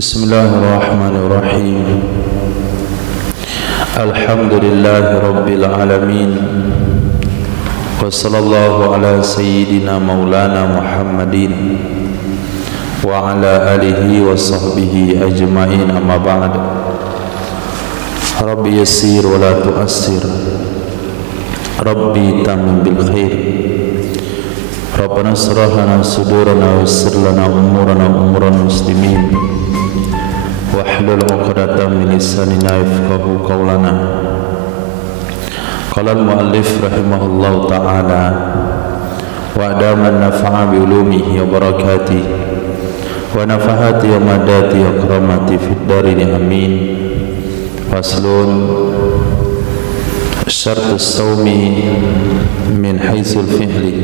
Bismillahirrahmanirrahim. Alhamdulillahi rabbil alamin. Wa sallallahu ala sayyidina maulana Muhammadin wa ala alihi wa sahbihi ajma'in, amma ba'd. Rabbi yassir wa la tu'assir, Rabbi tamim bil khair. Rabbana shrah lana sudurana wa yassir lana umuran muslimin. Wahlul 'uqdatam min lisanina yafqahu qawlana. Qala al-muallif rahimahullahu ta'ala wa adama an-nafa'a bi ulumihi wa barakatihi wa nafahati wa madati wa karamati fid darin amin. Faslun syartus sawmi min haitsul fi'li,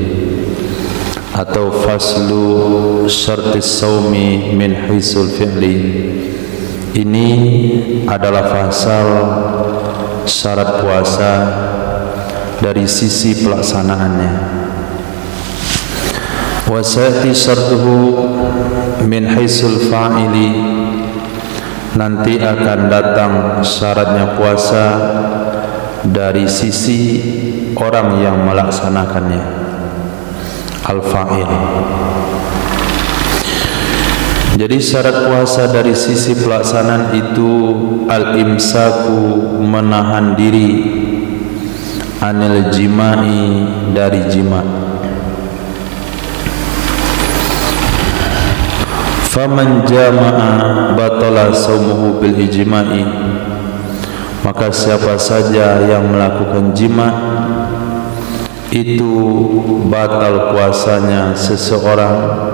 atau faslu syartis sawmi min haitsul fi'li. Ini adalah fasal syarat puasa dari sisi pelaksanaannya. Wa sa'ati syartuhu min haitsul fa'ili, nanti akan datang syaratnya puasa dari sisi orang yang melaksanakannya, al-fa'il. Jadi syarat puasa dari sisi pelaksanaan itu al-imsaku, menahan diri, anil jima'i, dari jima'. Faman jama'a batala saumuhu bil ijma'i, maka siapa saja yang melakukan jima' itu batal puasanya seseorang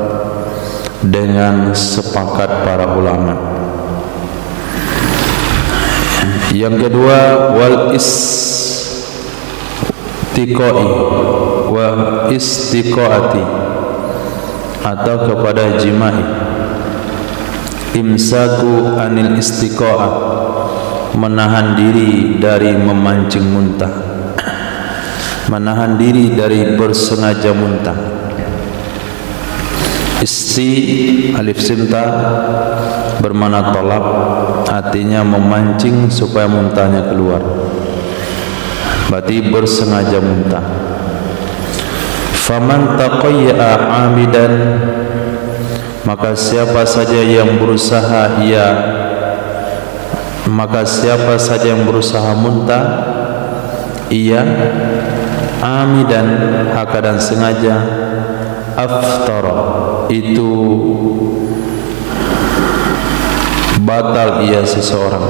dengan sepakat para ulama. Yang kedua, wal istiqoi wa istiqoati, atau kepada jima'i. Imsaku anil istiqoah, menahan diri dari memancing muntah, menahan diri dari bersengaja muntah. Isti alif simta bermakna tolak, artinya memancing supaya muntahnya keluar, berarti bersengaja muntah. Faman taqayya amidan, maka siapa saja yang berusaha berusaha muntah amidan, haka dan sengaja, aftara, itu batal ia seseorang,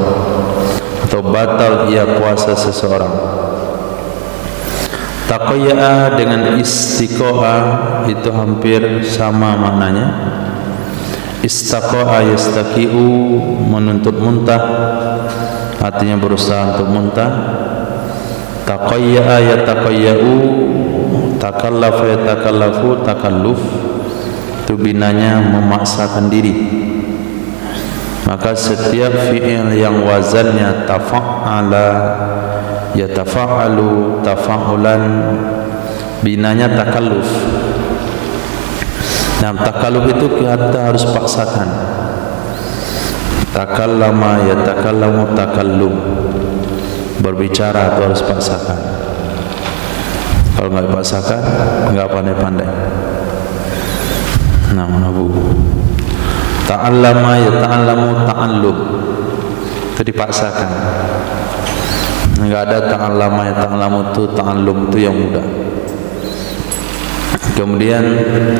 atau batal ia puasa seseorang. Taqayya dengan istiqoah itu hampir sama maknanya. Istaqo'a yastaqi'u, menuntut muntah, artinya berusaha untuk muntah. Taqayya yataqayya'u, takallafa yatakallafu, takalluf, itu binanya memaksakan diri. Maka setiap fi'il yang wazannya tafa'ala, yatafa'alu, tafa'ulan, binanya takalluf. Nah, takalluf itu kita harus paksakan. Takallama yatakallamu, takallum, berbicara itu harus paksakan. Kalau nggak dipaksakan, nggak pandai-pandai. Nah, Abu ta'allama ya ta'allamu, ta'allum, itu dipaksakan. Enggak ada ta'allama ya ta'allamu, itu ta'allum, itu yang mudah. Kemudian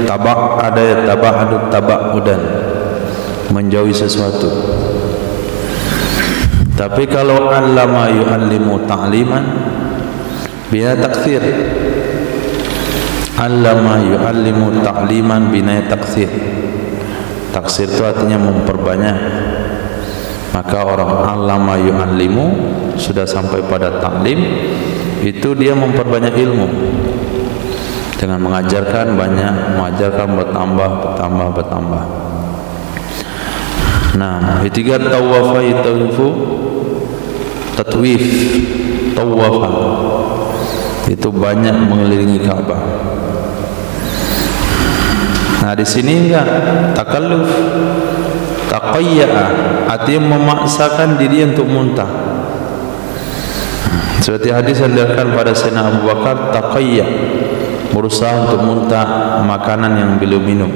tabak, ada ya taba'adu, taba'udan, menjauhi sesuatu. Tapi kalau allama yu'allimu ta'liman, bila takfir. Allama yu'allimu ta'liman binaya taksir. Taksir itu artinya memperbanyak. Maka orang allama yu'allimu sudah sampai pada ta'lim, itu dia memperbanyak ilmu dengan mengajarkan banyak, mengajarkan bertambah. Nah, ketiga tawafa yatawifu, tatwif, tawafa, itu banyak mengelilingi Ka'bah. Nah, di sini enggak takalluf. taqayya'a artinya memaksakan diri untuk muntah. Seperti hadis yang diriwayatkan pada Sayyidina Abu Bakar, taqayya, berusaha untuk muntah makanan yang belum minum.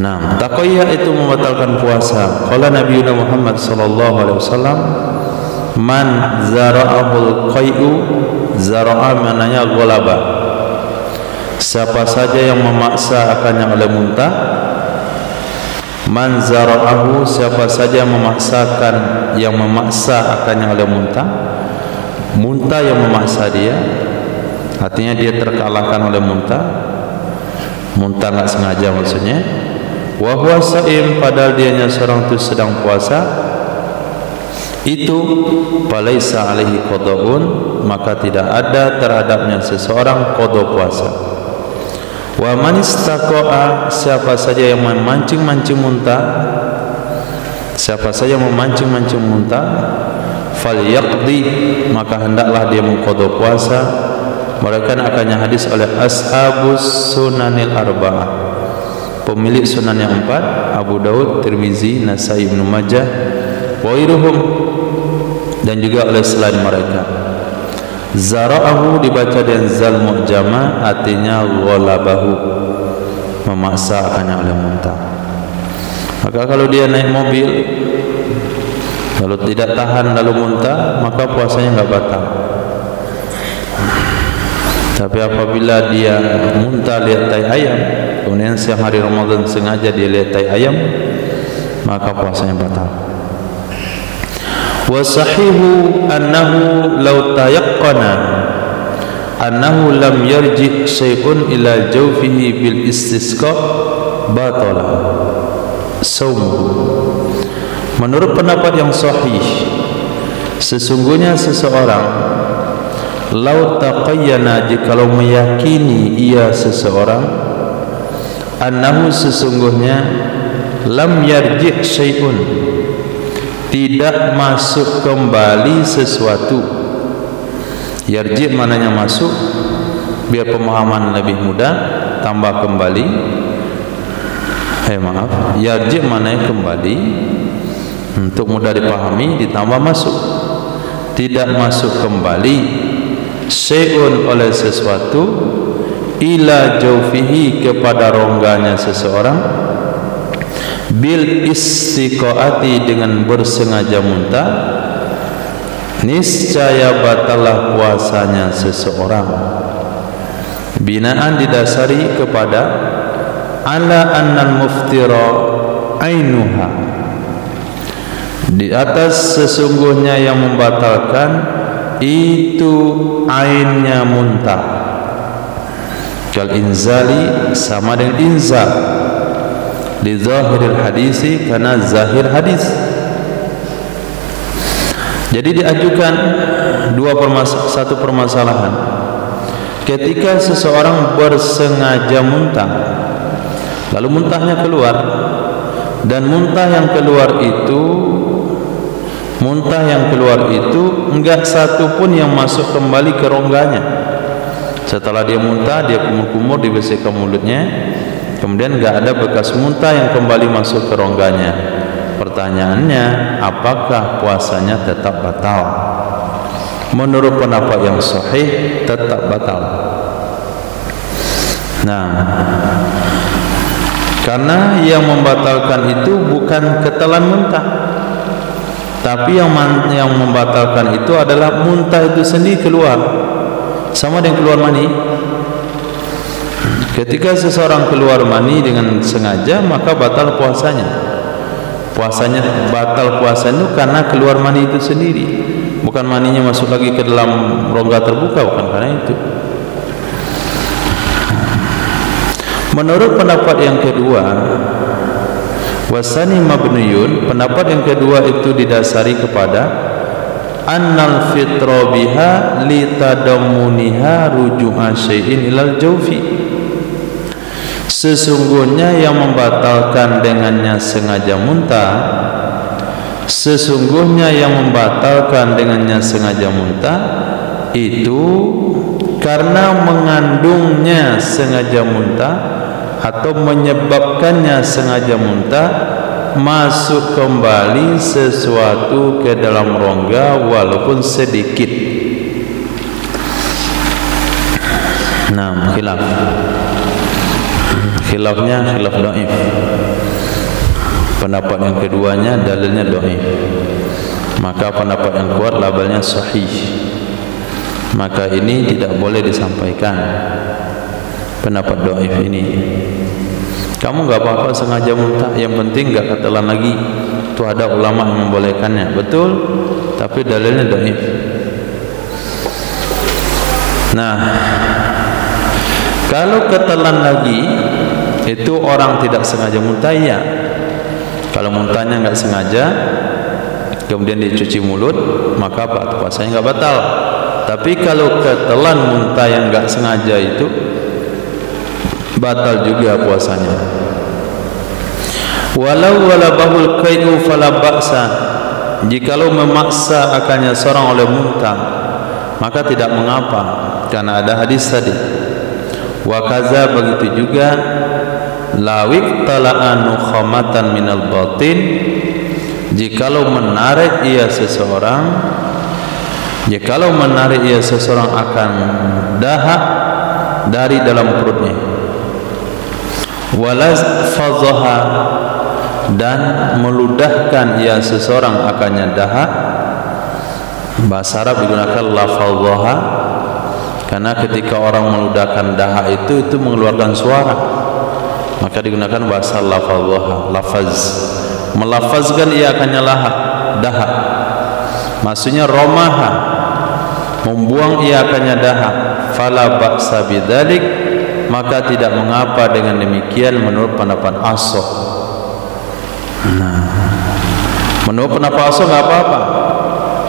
Nah, taqayya itu membatalkan puasa. Qala Nabi Muhammad sallallahu alaihi wasallam, man zara'ahul qai'u, zara'a maknanya ghalaba. Siapa saja yang memaksa akannya oleh muntah, man zara'ahu, siapa saja yang memaksa akannya oleh muntah, muntah yang memaksa dia, artinya dia terkalahkan oleh muntah enggak sengaja maksudnya. Wa huwa sha'im, padahal dianya seorang itu sedang puasa, itu falaisa alaihi qada'un, maka tidak ada terhadapnya seseorang qada puasa. Wa man istaqa'a, siapa saja yang memancing-mancing muntah, siapa saja memancing-mancing muntah, falyaqdi, maka hendaklah dia mengqada puasa. Mereka akannya hadis oleh ashabus sunanil arba'ah, pemilik sunan yang 4, Abu Daud, Tirmizi, Nasai, Ibnu Majah, wa iruhum, dan juga oleh selain mereka. Zara'ahu dibaca dengan zal mu'jama, artinya ghalabahu, memaksa akannya oleh muntah. Maka kalau dia naik mobil, kalau tidak tahan lalu muntah, maka puasanya enggak batal. Tapi apabila dia muntah lihat tai ayam, kemudian siang hari Ramadan sengaja dia lihat tai ayam, maka puasanya batal. Wa sahihu annahu law tayaqqana annahu lam yarji syai'un ila jawfihi bil istisqa batala saumuhu. Menurut pendapat yang sahih, sesungguhnya seseorang law taqayyana, jikalau meyakini ia seseorang, annahu sesungguhnya lam yarji syai'un, tidak masuk kembali sesuatu. Yarji maknanya masuk, biar pemahaman lebih mudah, tambah kembali. Yarji maknanya kembali, untuk mudah dipahami ditambah masuk. Tidak masuk kembali syai'un oleh sesuatu, ila jawfihi kepada rongganya seseorang, bil istiqaati dengan bersengaja muntah, niscaya batalah puasanya seseorang. Binaan didasari kepada ala annal muftira ainuha, di atas sesungguhnya yang membatalkan itu ainnya muntah. Kal inzali, sama dengan inzal, li zahiril hadisi, karena zahir hadis. Jadi diajukan satu permasalahan. Ketika seseorang bersengaja muntah, lalu muntahnya keluar, dan muntah yang keluar itu enggak satu pun yang masuk kembali ke rongganya. Setelah dia muntah, dia kumur-kumur, dibersihkan mulutnya, kemudian enggak ada bekas muntah yang kembali masuk ke rongganya. Pertanyaannya, apakah puasanya tetap batal? Menurut pendapat yang sahih, tetap batal. Nah, karena yang membatalkan itu bukan ketelan muntah, tapi yang membatalkan itu adalah muntah itu sendiri keluar, sama dengan keluar mani. Ketika seseorang keluar mani dengan sengaja, maka batal puasanya. Puasanya batal puasanya karena keluar mani itu sendiri, bukan maninya masuk lagi ke dalam rongga terbuka, bukan karena itu. Menurut pendapat yang kedua, wasani mabniyun, pendapat yang kedua itu didasari kepada annal fitra biha litadammuniha ruju'a syai'in ilal jawfi. Sesungguhnya yang membatalkan dengannya sengaja muntah, itu karena mengandungnya sengaja muntah atau menyebabkannya sengaja muntah, masuk kembali sesuatu ke dalam rongga walaupun sedikit. Nah, khilafnya khilaf dhaif. Pendapat yang keduanya dalilnya dhaif. Maka pendapat yang kuat labelnya sahih. Maka ini tidak boleh disampaikan. Pendapat dhaif ini. Kamu enggak apa-apa sengaja muntah, yang penting enggak ketelan lagi. Itu ada ulama yang membolehkannya. Betul, tapi dalilnya dhaif. Nah, kalau ketelan lagi itu orang tidak sengaja muntah, ya. Kalau muntahnya enggak sengaja kemudian dicuci mulut, maka puasanya enggak batal. Tapi kalau ketelan muntah yang enggak sengaja itu batal juga puasanya. Walau walabahul qai'u fala ba'sa. Jikalau memaksa akannya seorang oleh muntah, maka tidak mengapa, karena ada hadis tadi. Wa kaza, begitu juga lawik tala'anu khamatan minal batin. Jikalau menarik ia seseorang akan dahak dari dalam perutnya, walaz fadhaha, dan meludahkan ia seseorang akannya dahak. Bahasa Arab digunakan lafadhaha karena ketika orang meludahkan dahak itu mengeluarkan suara, maka digunakan bahasa lafadhaha, lafaz. Melafazkan ia akannya dahak. Maksudnya romaha, membuang ia akannya dahak. Fala ba'sa bidzalik, maka tidak mengapa dengan demikian menurut pendapat Ashab. Nah, menurut pendapat Ashab enggak apa-apa.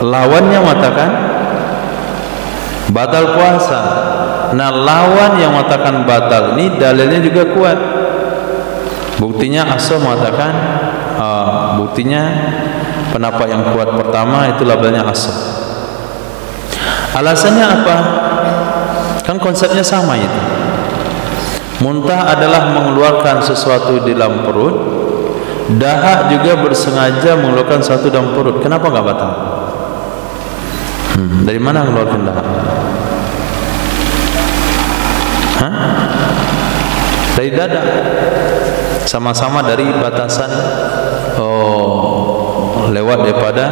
Lawannya mengatakan batal puasa. Nah, lawan yang mengatakan batal ini dalilnya juga kuat. Buktinya Ashab mengatakan buktinya pendapat yang kuat pertama itu labelnya Ashab. Alasannya apa? Kan konsepnya sama itu. Muntah adalah mengeluarkan sesuatu di dalam perut. Dahak juga bersengaja mengeluarkan sesuatu dalam perut. Kenapa enggak batal? Dari mana mengeluarkan dahak? Dari dada. Sama-sama dari batasan lewat daripada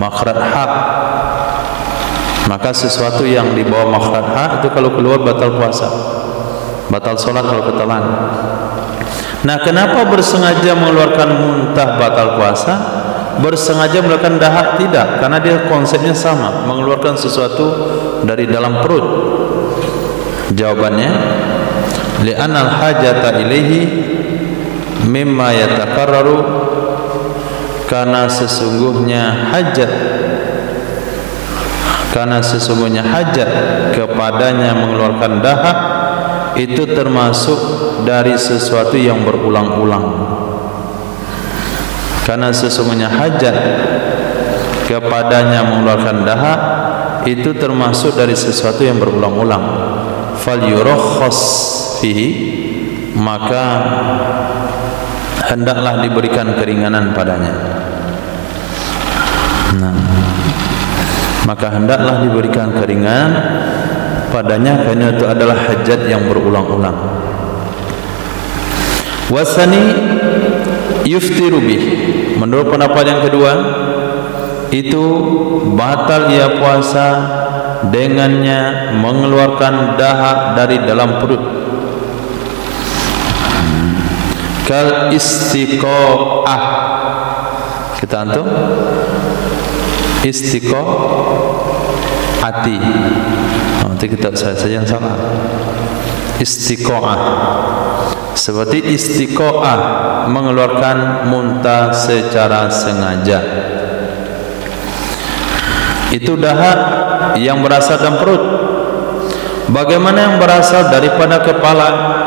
makhraj ha. Maka sesuatu yang di bawah makhraj ha itu kalau keluar batal puasa, batal sholat kalau ketelan. Nah, kenapa bersengaja mengeluarkan muntah batal puasa? Bersengaja mengeluarkan dahak tidak, karena dia konsepnya sama, mengeluarkan sesuatu dari dalam perut. Jawabannya, li'anal hajata ilaihi mimma yatakarraru, karena sesungguhnya hajat kepadanya mengeluarkan dahak itu termasuk dari sesuatu yang berulang-ulang. Karena sesungguhnya hajat kepadanya mengeluarkan dahak itu termasuk dari sesuatu yang berulang-ulang. Fal yurakhas fihi, maka hendaklah diberikan keringanan padanya. Maka hendaklah diberikan keringanan padanya karena itu adalah hajat yang berulang-ulang. Wasani yuftiru bih, menurut pendapat yang kedua itu batal ia puasa dengannya mengeluarkan dahak dari dalam perut. Kal istiqo'ah, kita antum istiqo'ati. Nanti kita saja yang salah. Istiqo'ah, seperti istiqo'ah mengeluarkan muntah secara sengaja. Itu dahak yang berasal dari perut. Bagaimana yang berasal daripada kepala?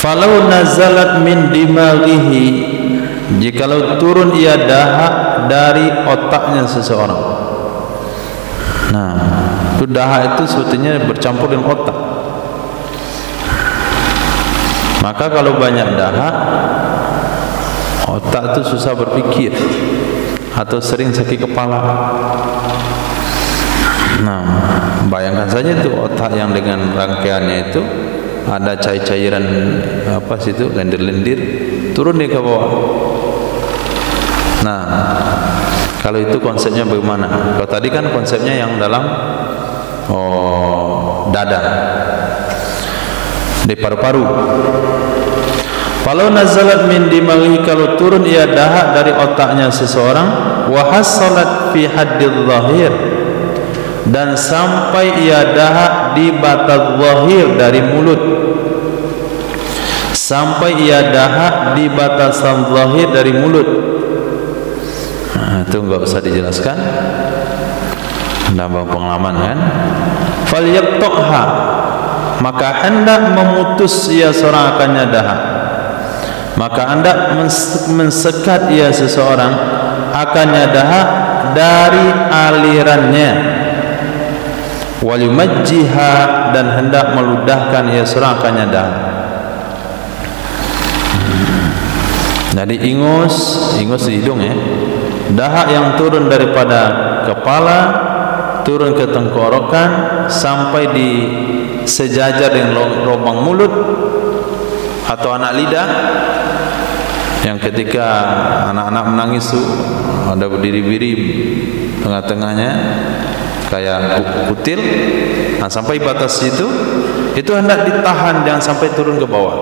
Falau nazalat min dimaghihi, jikalau turun ia dahak dari otaknya seseorang. Nah, itu dahak itu sebetulnya bercampur dengan otak. Maka kalau banyak dahak, otak itu susah berpikir atau sering sakit kepala. Nah, bayangkan saja itu otak yang dengan rangkaiannya itu ada cairan apa situ, lendir-lendir turun ke bawah. Nah, kalau itu konsepnya bagaimana? Kalau tadi kan konsepnya yang dalam dada, di paru-paru. Kalau nazalat min dimaghi, kalau turun ia dahak dari otaknya seseorang, wa hasalat fi haddil zahir, dan sampai ia dahak di batas zahir dari mulut, sampai ia dahak di batasan zahir dari mulut. Nah, itu enggak usah dijelaskan, nambah pengalaman kan. Falyaqta'ha, maka hendak memutus ia seorang akannya dahak, maka hendak mensekat ia seseorang akannya dahak dari alirannya. Walyumajjiha, dan hendak meludahkan ia seorang akannya dahak. Jadi ingus di hidung ya. Dahak yang turun daripada kepala turun ke tenggorokan sampai di sejajar dengan lubang mulut atau anak lidah, yang ketika anak-anak menangis tuh ada berdiri-biri tengah-tengahnya kayak kutil. Nah, sampai batas itu hendak ditahan, jangan sampai turun ke bawah.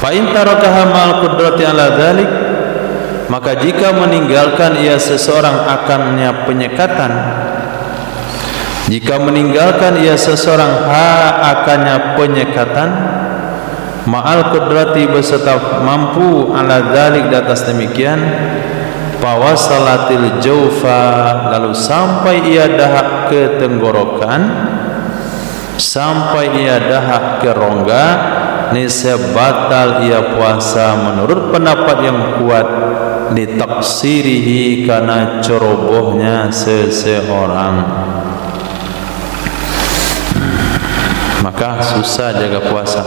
Fa in tarakaha mal qudrati ala dzalik, maka jika meninggalkan ia seseorang akannya penyekatan, jika meninggalkan ia seseorang akannya penyekatan, ma'al qudrati, beserta mampu, ala dzalik, di atas demikian, fawasalatil jaufa, lalu sampai ia dahak ke tenggorokan, sampai ia dahak ke rongga, niscaya batal ia puasa menurut pendapat yang kuat, ditaksirihi, karena cerobohnya seseorang. Maka susah jaga puasa.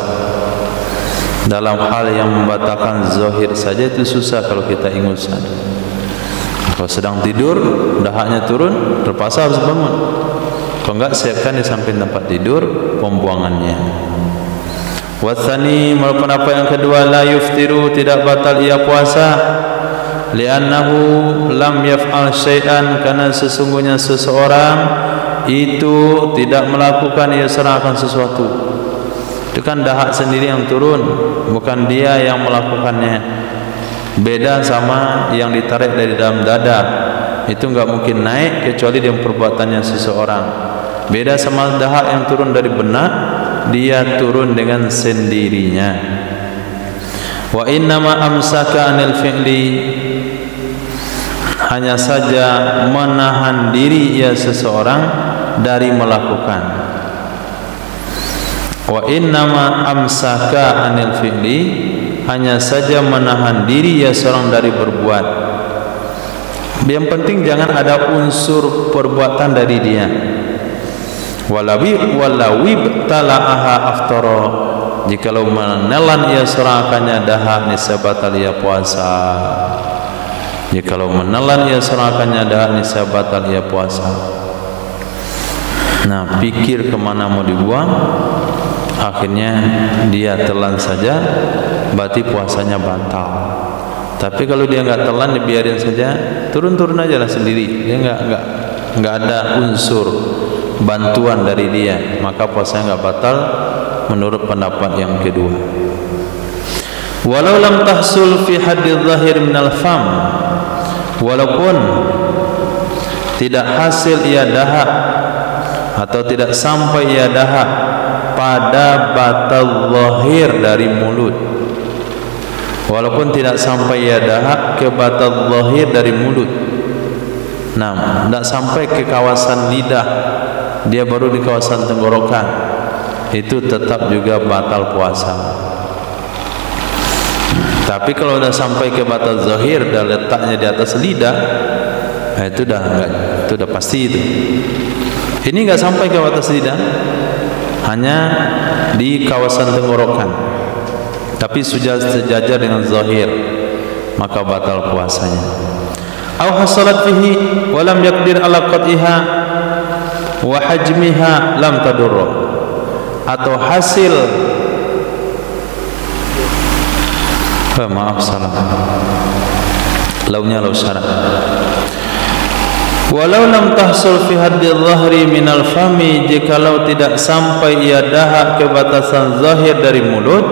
Dalam hal yang membatalkan zahir saja itu susah kalau kita ingusan. Kalau sedang tidur, dahaknya turun, terpaksa harus bangun. Kalau enggak, siapkan di samping tempat tidur pembuangannya. Watsani, maupun apa yang kedua, la yuftiru, tidak batal ia puasa, li'annahu lam yaf'al syai'an, karena sesungguhnya seseorang itu tidak melakukan ia serahkan sesuatu. Itu kan dahak sendiri yang turun, bukan dia yang melakukannya. Beda sama yang ditarik dari dalam dada, itu enggak mungkin naik kecuali dengan perbuatannya seseorang. Beda sama dahak yang turun dari benak, dia turun dengan sendirinya. Wa innama amsaka anil fi'li, hanya saja menahan diri ia seseorang dari melakukan. Wa innama amsaka anil fi'li, hanya saja menahan diri ia seorang dari berbuat. Yang penting jangan ada unsur perbuatan dari dia. Walawi tala'aha aftara, jikalau menelan ia seorang akannya dahak, niscaya batal ia puasa. Jikalau menelan ia seorang akannya dahak, niscaya batal ia puasa. Nah, pikir kemana mau dibuang, akhirnya dia telan saja, berarti puasanya batal. Tapi kalau dia enggak telan, dibiarin saja, turun-turun aja lah sendiri, dia enggak ada unsur bantuan dari dia, maka puasanya enggak batal menurut pendapat yang kedua. Walau lam tahsul fi haddil zahir minal fam, walaupun tidak hasil ia dahak atau tidak sampai ia dahak pada batal zahir dari mulut, walaupun tidak sampai ia dahak ke batal zahir dari mulut. Nah, tidak sampai ke kawasan lidah, dia baru di kawasan tenggorokan, itu tetap juga batal puasa. Tapi kalau sudah sampai ke batal zahir dan letaknya di atas lidah, itu dah pasti itu. Ini enggak sampai ke batas lidah, hanya di kawasan tenggorokan. tapi sudah sejajar dengan zahir, maka batal puasanya. Aw hasalat fihi wa lam yaqdir ala qat'iha wa hajmiha lam tadurra, atau hasil maaf salah launya lau syarat, walau lam tahsul fi haddi dhahri minal fami, jikalau tidak sampai ia dahak ke batasan zahir dari mulut,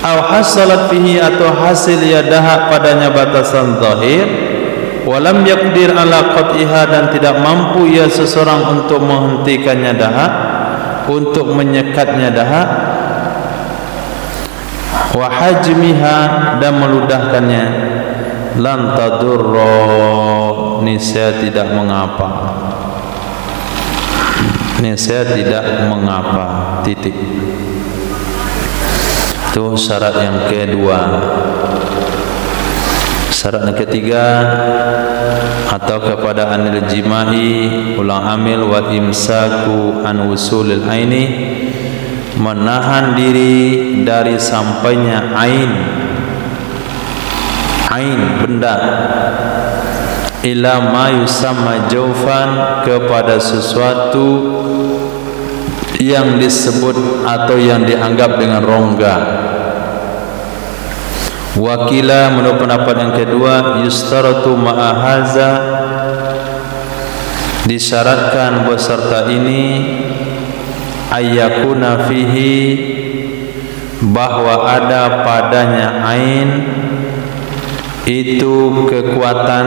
aw hasalat fihi, atau hasil ia dahak padanya batasan zahir, walam yaqdir ala qat'iha, dan tidak mampu ia seseorang untuk menghentikannya dahak, untuk menyekatnya dahak, wa hajmiha, dan meludahkannya, lan tadurra, niscaya tidak mengapa, niscaya tidak mengapa, titik. Itu syarat yang kedua. Syarat yang ketiga, atau kepada anil jima'i ulang amil wa imsaku an usulil aini, menahan diri dari sampainya ain benda, ila ma yusamma jaufan, kepada sesuatu yang disebut atau yang dianggap dengan rongga. Wakila, menurut pendapat yang kedua, yustaratu ma'ahaza, disyaratkan beserta ini, ayyakuna fihi, bahwa ada padanya ain itu kekuatan,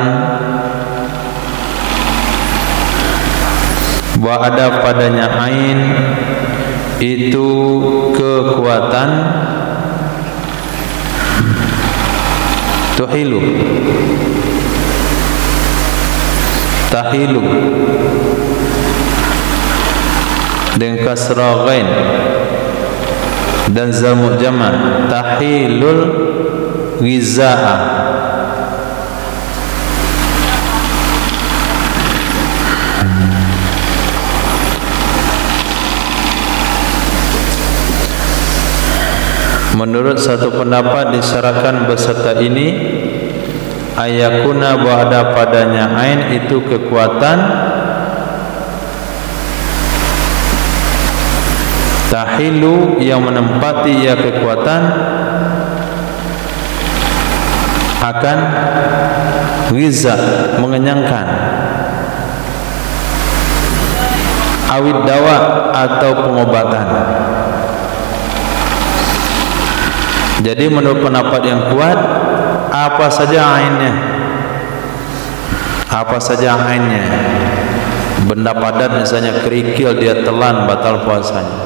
bahwa ada padanya ain itu kekuatan, tahilu dengan kasrah ghain dan zal mu'jamah, tahilul ghizaa, menurut satu pendapat disyaratkan beserta ini ayakuna, bahwa ada padanya ain itu kekuatan, tahilu, yang menempati ia kekuatan, akan ghiza, mengenyangkan, awid dawa, atau pengobatan. Jadi menurut pendapat yang kuat, apa saja ainnya, benda padat misalnya kerikil dia telan, batal puasanya.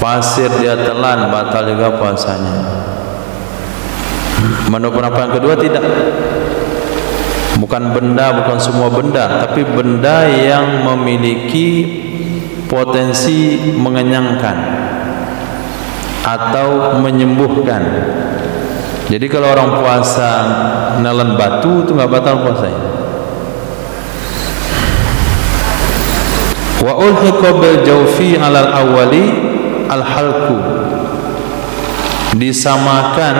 Pasir dia telan, batal juga puasanya. Menurut pendapat yang kedua tidak, bukan benda, bukan semua benda, tapi benda yang memiliki potensi mengenyangkan atau menyembuhkan. Jadi kalau orang puasa nelan batu itu nggak batal puasanya. Wa ulhiqa bil jawfi alal awwali al halku, disamakan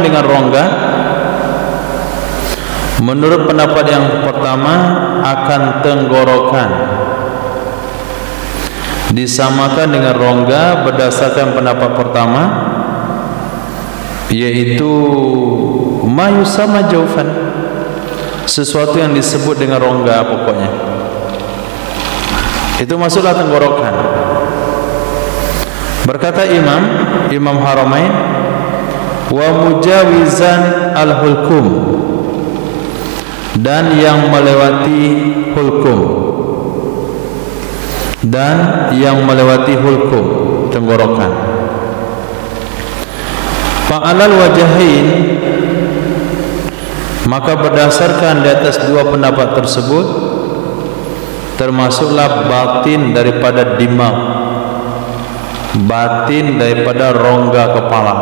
dengan rongga. Menurut pendapat yang pertama akan tenggorokan, disamakan dengan rongga berdasarkan pendapat pertama, yaitu mayusama jaufan, sesuatu yang disebut dengan rongga, pokoknya itu masuklah tenggorokan. Berkata Imam Haramain, wa mujawizan al-hulkum, dan yang melewati hulkum, tenggorokan. Fa'alal wajahin, maka berdasarkan di atas dua pendapat tersebut, termasuklah batin daripada dimag, batin daripada rongga kepala,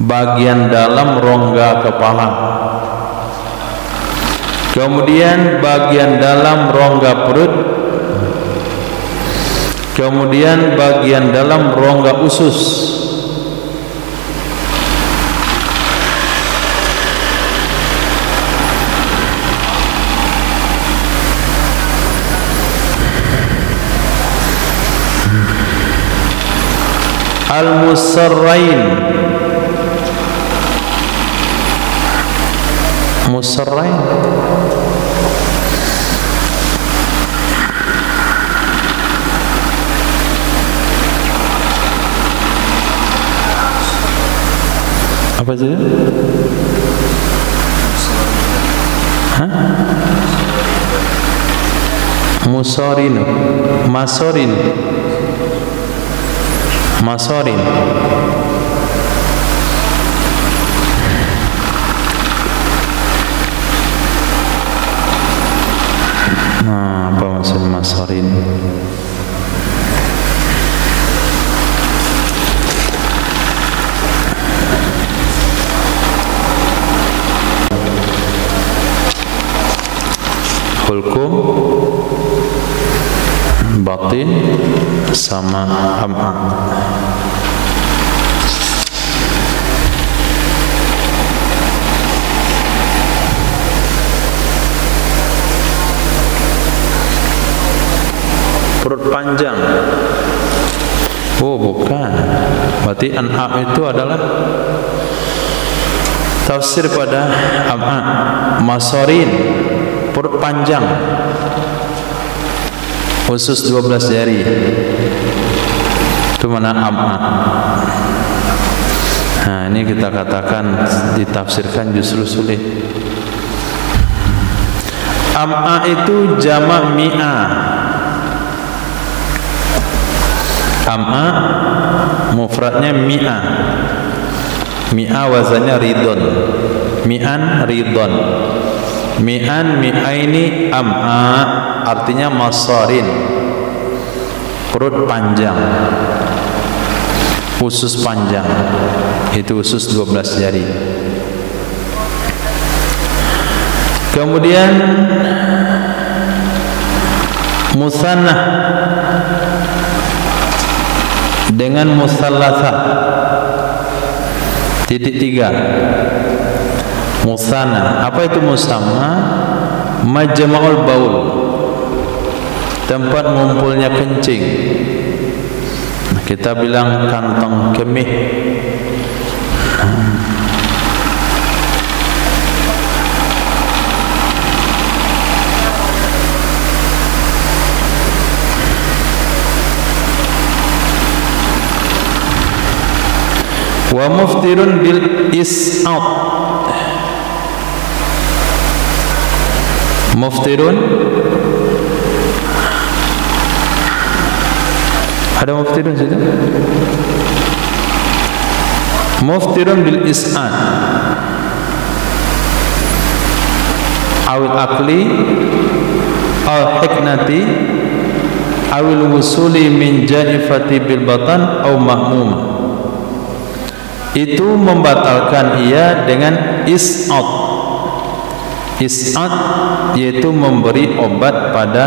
bagian dalam rongga kepala, kemudian bagian dalam rongga perut, kemudian bagian dalam rongga usus, al-musarrain. Musarrain apa saja? Hah? Musarin, masorin, masorin. Nah, apa maksud masorin? Hulkum, batin, sama am'a. Perut panjang. Oh, bukan. Berarti an'am itu adalah tafsir pada am'a. Masorin, perut panjang, usus 12 jari. Itu mana am'a. Nah, ini kita katakan ditafsirkan justru sulit. Am'a itu jamak mi'ah. Am'a mufradnya mi'ah. Mi'ah wazannya ridon. Mi'an ridon. Mi'an mi'aini am'a artinya masarin, perut panjang, usus panjang. Itu usus 12 jari. Kemudian musanna dengan musallasah titik 3. Musanna, apa itu musamma? Majma'ul baul, tempat ngumpulnya kencing. Kita bilang kantong kemih. Wa muftirun bil is'ab. Muftirun, ada muftirun situ? Muftirun bil is'ad awil akli aw hiknati awil wusuli min jaifati bil batan aw mahmuma. Itu membatalkan ia dengan is'ad. Is'ad yaitu memberi obat pada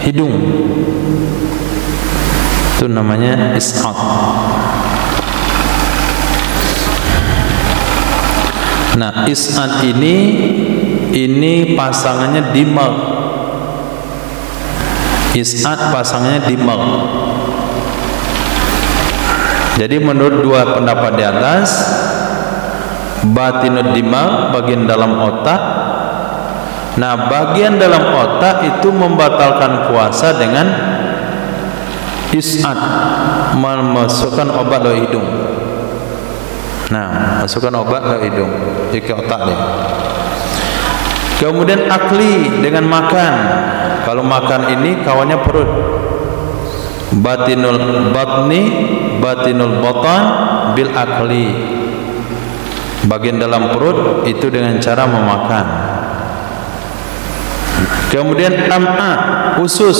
hidung. Itu namanya is'ad. Nah, is'ad ini pasangannya dimag. Is'ad pasangannya dimag. Jadi menurut dua pendapat di atas, batinud dimag, bagian dalam otak. Nah, bagian dalam otak itu membatalkan puasa dengan is'ad, memasukkan obat lewat hidung. Nah, masukkan obat lewat hidung ke otak dia. Kemudian akli dengan makan. Kalau makan ini kawannya perut. Batinul batni, batinul batan bil akli. Bagian dalam perut itu dengan cara memakan. Kemudian am'a, usus.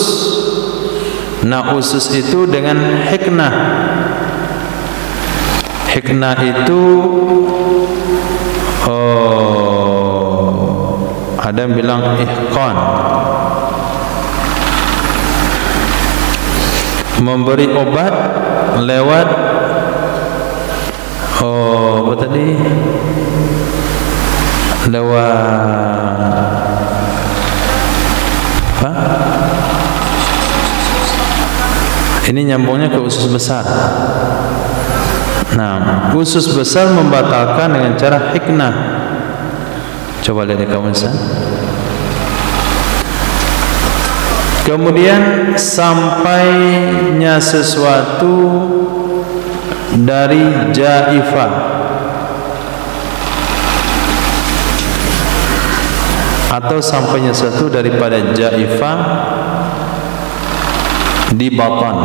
Nah, usus itu dengan hiknah. Hiknah itu ada yang bilang ihqan, memberi obat lewat apa tadi? Lewat apa? Ini nyambungnya ke usus besar. Nah, usus besar membatalkan dengan cara hiknah. Coba lihat kawan saya. Kemudian sampainya sesuatu dari jaifah atau sampainya sesuatu daripada jaifah di batan.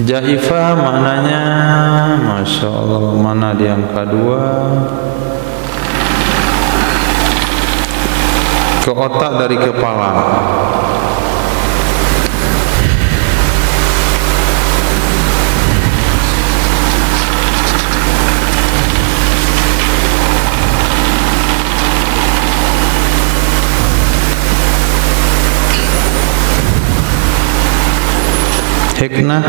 Jaifah maknanya, Masya Allah, mana di angka 2, ke otak dari kepala. Hiknah,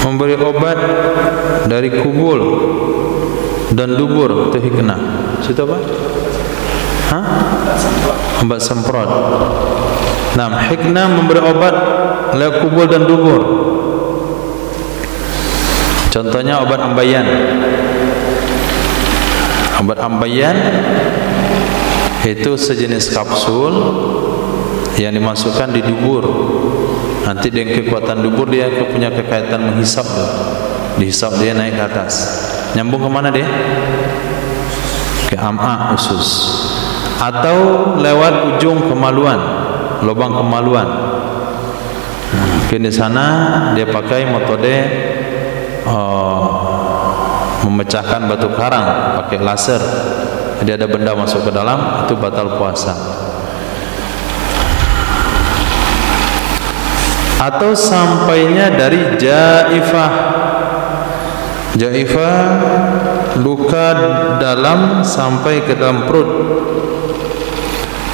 memberi obat dari kubul dan dubur, itu hiknah. Itu apa? Obat semprot. Nah, hiknah memberi obat lewat kubul dan dubur. Contohnya obat ambayan. Obat ambayan itu sejenis kapsul yang dimasukkan di dubur. Nanti dengan kekuatan dubur dia punya kekaitan menghisap. Dihisap dia naik ke atas. Nyambung ke mana dia? Ke am'a, usus. Atau lewat ujung kemaluan, lubang kemaluan. Mungkin di sana dia pakai metode memecahkan batu karang pakai laser. Jadi ada benda masuk ke dalam, itu batal puasa. Atau sampainya dari jaifah. Jaifah, luka dalam sampai ke dalam perut.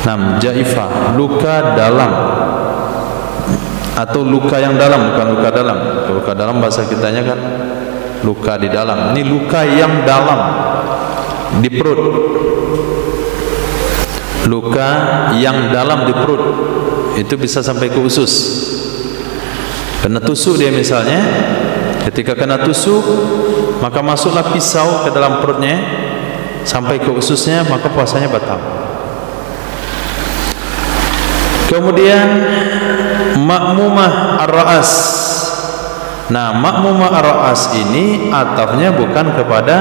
Nah, jaifah, luka dalam atau luka yang dalam, bukan luka dalam. Luka dalam bahasa kitanya kan luka di dalam. Ini luka yang dalam di perut. Luka yang dalam di perut itu bisa sampai ke usus. Kena tusuk dia misalnya, ketika kena tusuk maka masuklah pisau ke dalam perutnya sampai ke ususnya, maka puasanya batal. Kemudian makmumah ar-ra'as. Nah, makmumah ar-ra'as ini atafnya bukan kepada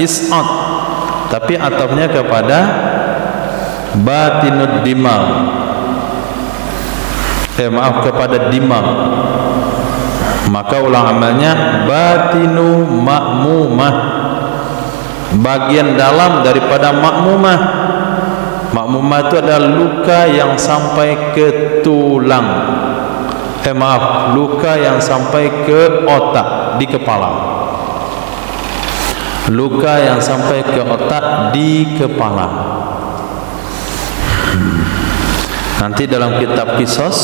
is'ad, tapi atafnya kepada batinud dimag. Kepada dimag. Maka ulang amalnya batinu makmumah, bagian dalam daripada makmumah. Makmumah itu adalah luka yang sampai ke tulang. Luka yang sampai ke otak di kepala. Luka yang sampai ke otak di kepala. Nanti dalam kitab Qisas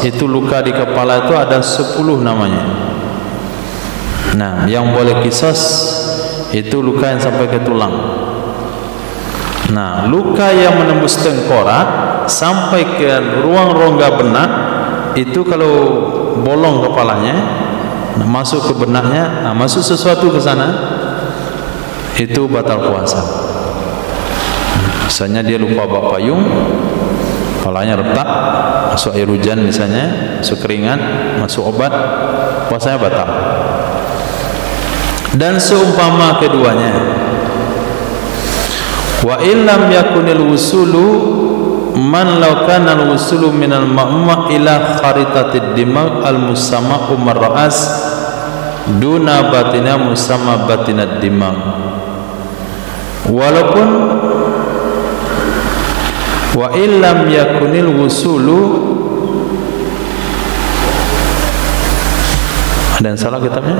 itu luka di kepala itu ada 10 namanya. Nah, yang boleh qisas itu luka yang sampai ke tulang. Nah, luka yang menembus tengkorak sampai ke ruang rongga benak itu kalau bolong kepalanya, masuk ke benaknya, masuk sesuatu ke sana, itu batal puasa. Misalnya dia lupa bawa payung, kepalanya retak, masuk air hujan misalnya, masuk keringat, masuk obat, puasanya batal. Dan seumpama keduanya, wa illam yakunil wusulu man law kana al-wusulu min al-ma'muma ila kharitatid dimag al-musamma umar ra'as duna batina musamma batinad dimag. Walaupun wa illam yakunil wusulu, ada yang salah kitabnya?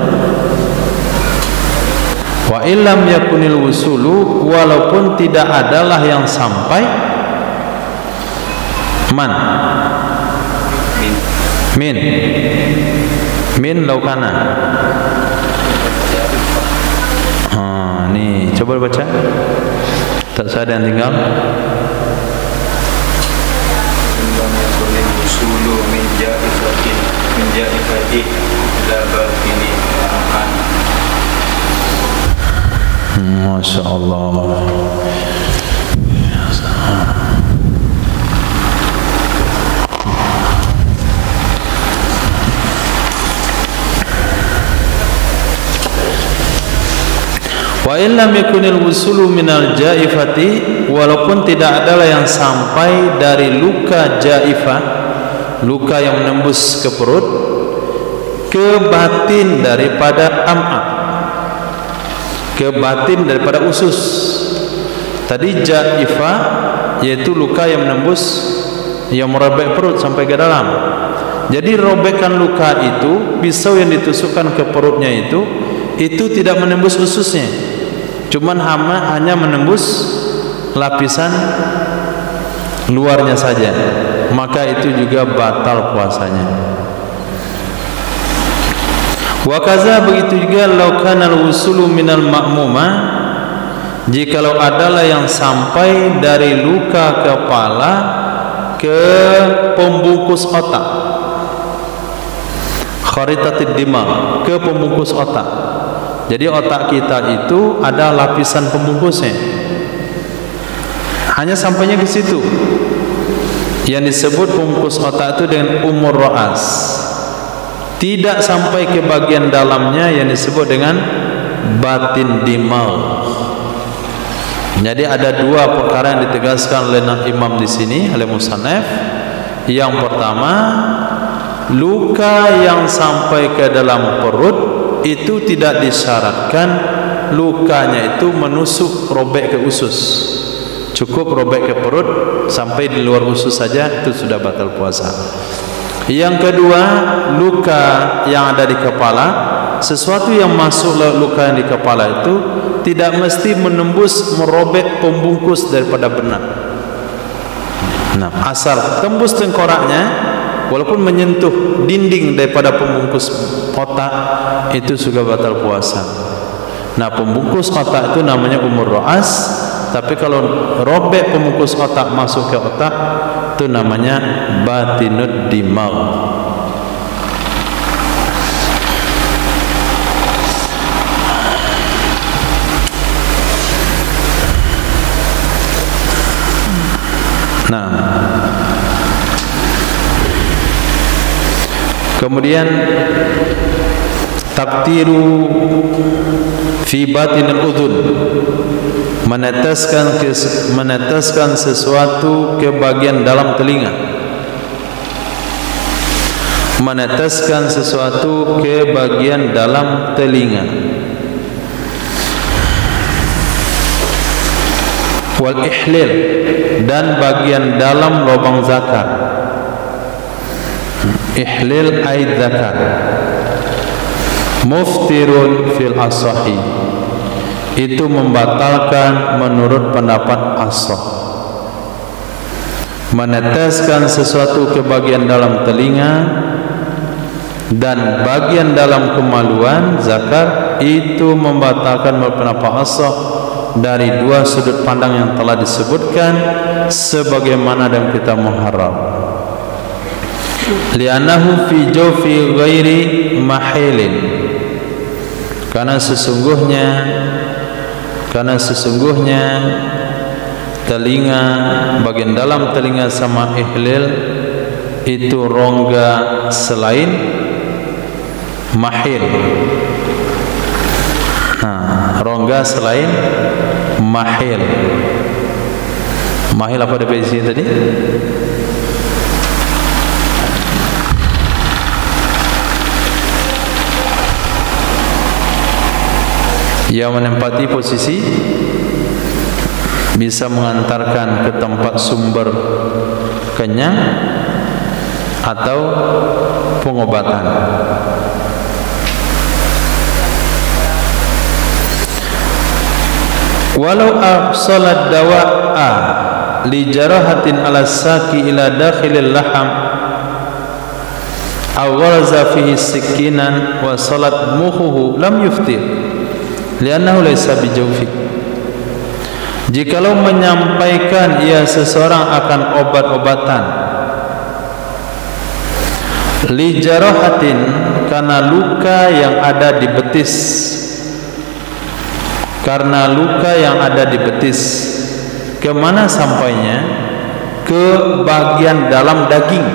Wa illam yakunil wusulu, walaupun tidak adalah yang sampai man min laukana. Nih coba baca, tak ada yang tinggal. Wusulu min ja'ifatin ila batini aman. Masya Allah. Wa illam yakunil wusulu minal jaifati, walaupun tidak adalah yang sampai dari luka jaifah, luka yang menembus ke perut, ke batin daripada am'a, ke batin daripada usus. Tadi jaifah yaitu luka yang menembus, yang merobek perut sampai ke dalam. Jadi robekan luka itu, pisau yang ditusukkan ke perutnya itu tidak menembus ususnya, cuman hanya menembus lapisan luarnya saja, maka itu juga batal puasanya. Wa kaza, begitu juga law kana al-wusulu minal ma'muma, jikalau adalah yang sampai dari luka kepala ke pembungkus otak, kharitatid dimag, ke pembungkus otak. Jadi otak kita itu ada lapisan pembungkusnya, hanya sampainya ke situ. Yang disebut pembungkus otak itu dengan umur ra'as, tidak sampai ke bagian dalamnya, yang disebut dengan batin dimag. Jadi ada dua perkara yang ditegaskan oleh Imam di sini, oleh musannaf. Yang pertama, luka yang sampai ke dalam perut itu tidak disyaratkan lukanya itu menusuk robek ke usus, cukup robek ke perut sampai di luar usus saja itu sudah batal puasa. Yang kedua, luka yang ada di kepala, sesuatu yang masuk luka yang di kepala itu tidak mesti menembus merobek pembungkus daripada benak. Nah, asal tembus tengkoraknya, walaupun menyentuh dinding daripada pembungkus otak, itu juga batal puasa. Nah, pembungkus otak itu namanya umur ra'as, tapi kalau robek pembungkus otak masuk ke otak, itu namanya batinud dimag. Nah, kemudian taktiru fi batinil udhun, meneteskan sesuatu ke bagian dalam telinga, meneteskan sesuatu ke bagian dalam telinga. Wal ihlil, dan bagian dalam lubang zakar. Ihlil aid zakar. Muftirun fil asahi, itu membatalkan menurut pendapat ashah. Meneteskan sesuatu ke bagian dalam telinga dan bagian dalam kemaluan zakar, itu membatalkan menurut pendapat ashah dari dua sudut pandang yang telah disebutkan, sebagaimana dalam kitab Muharram. Li'annahu fi jawfi ghairi mahilin, karena sesungguhnya telinga, bagian dalam telinga sama ihlil itu rongga selain mahil. Rongga selain mahil. Mahil apa definisinya tadi? Yang menempati posisi bisa mengantarkan ke tempat sumber kenyang atau pengobatan. Walau afsalat dawa'a li jarahatin ala saki ila dakhilil laham aw gharaza fihi sikinan wa salat muhuhu lam yuftir li'annahu laysa bijawfi. Jikalau menyampaikan ia seseorang akan obat-obatan li jarahatin, karena luka yang ada di betis, karena luka yang ada di betis, kemana sampainya? Ke bagian dalam daging.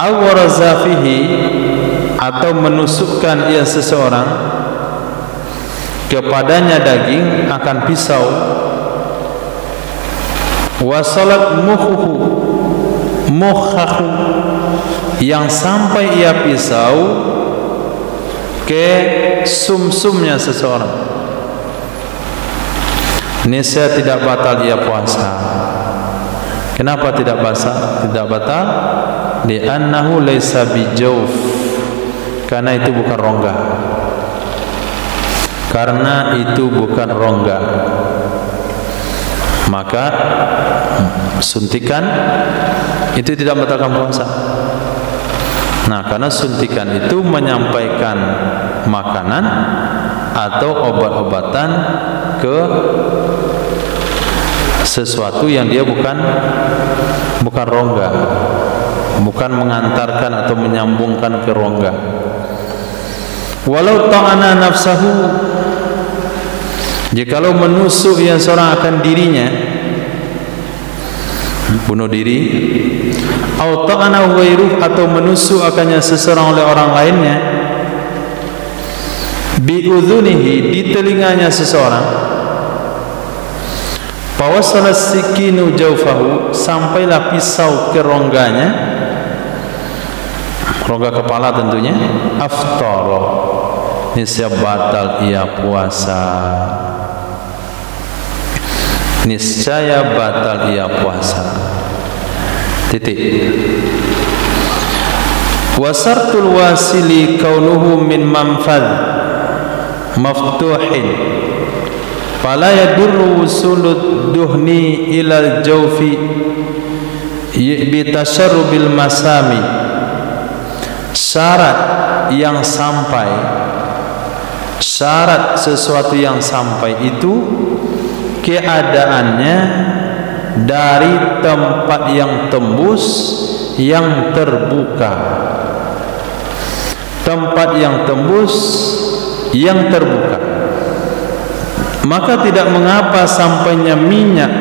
Awwaraza fihi, atau menusukkan ia seseorang kepadanya daging akan pisau. Wasalat mukhahu, yang sampai ia pisau ke sumsumnya seseorang, niscaya tidak batal ia puasa. Kenapa tidak batal? Li'annahu laysa bijawf, karena itu bukan rongga. Karena itu bukan rongga, maka suntikan itu tidak membatalkan puasa. Nah, karena suntikan itu menyampaikan makanan atau obat-obatan ke sesuatu yang dia bukan rongga, bukan mengantarkan atau menyambungkan ke rongga. Walau ta'ana nafsahu, jikalau menusuk yang seorang akan dirinya, bunuh diri, atau ta'ana ghairuh, atau menusuk akannya seseorang oleh orang lainnya, bi'udhunihi, di telinganya seseorang, fawasala sikinu jawfahu, sampailah pisau ke rongganya, rongga kepala tentunya, aftara, niscaya batal ia puasa. Niscaya batal ia puasa. Titik. Wasartul wasili kaunuhu min manfadh maftuhin, fala yadurru wusulud duhni ilal jawfi bitasharrubil masami. Syarat yang sampai, syarat sesuatu yang sampai itu keadaannya dari tempat yang tembus, yang terbuka. Tempat yang tembus, yang terbuka. Maka tidak mengapa sampainya minyak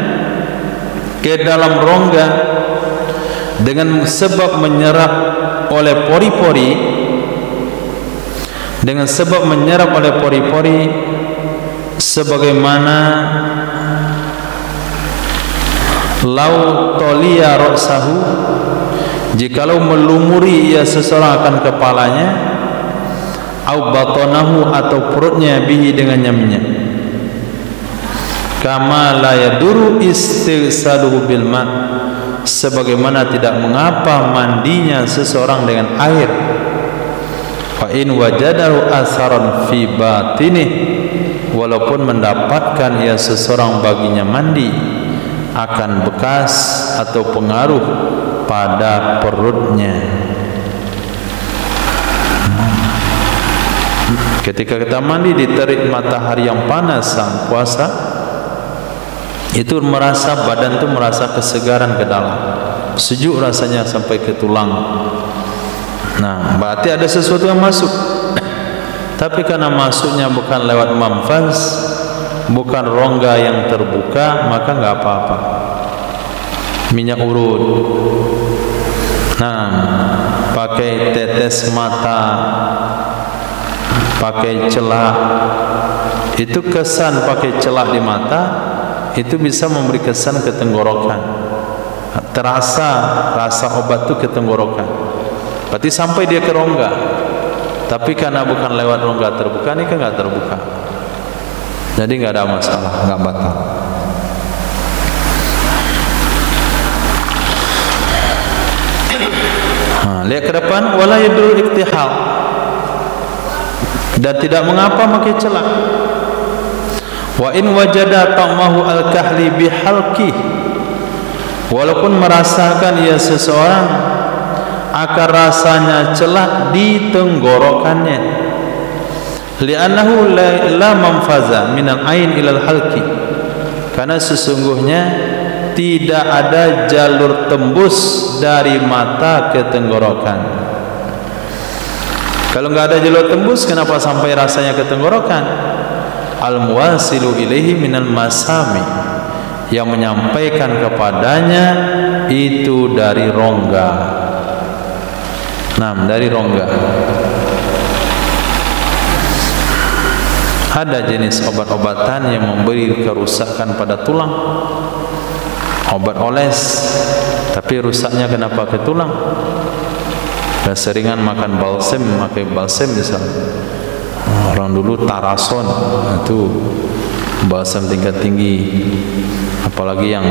ke dalam rongga dengan sebab menyerap oleh pori-pori, dengan sebab menyerap oleh pori-pori, sebagaimana lau toliya ra'sahu, jikalau melumuri ia seseorang akan kepalanya, au batonahu, atau perutnya, bihi, dengannya minyak, kama la yaduru istighsaluhu bil ma', sebagaimana tidak mengapa mandinya seseorang dengan air. Fa in wajadahu asaran fi batinih, walaupun mendapatkan ia seseorang baginya mandi akan bekas atau pengaruh pada perutnya. Ketika kita mandi di terik matahari yang panas saat puasa, itu merasa badan itu merasa kesegaran ke dalam, sejuk rasanya sampai ke tulang. Nah, berarti ada sesuatu yang masuk. Tapi karena masuknya bukan lewat manfaz, bukan rongga yang terbuka, maka enggak apa-apa. Minyak urut. Nah, pakai tetes mata, pakai celah, itu kesan pakai celak di mata itu bisa memberi kesan ke tenggorokan, terasa rasa obat itu ke tenggorokan, berarti sampai dia ke rongga. Tapi karena bukan lewat rongga terbuka, ini kan nggak terbuka, jadi nggak ada masalah, nggak batal. Lihat ke depan, wala yadul iktihal, dan tidak mengapa pakai celak. Wa in wajada ta'mahu al-kahli bihalqi, walaupun merasakan ia seseorang akan rasanya celak di tenggorokannya, li'annahu la manfaza minal ain ilal halqi, karena sesungguhnya tidak ada jalur tembus dari mata ke tenggorokan. Kalau enggak ada jalur tembus, kenapa sampai rasanya ke tenggorokan? Al-muwasilu ilaihi minal masami, yang menyampaikan kepadanya itu dari rongga. Dari rongga. Ada jenis obat-obatan yang memberi kerusakan pada tulang, obat oles, tapi rusaknya kenapa ke tulang? Keseringan makan balsem, pakai balsem misalnya. Orang dulu Tarason, itu balsem tingkat tinggi, apalagi yang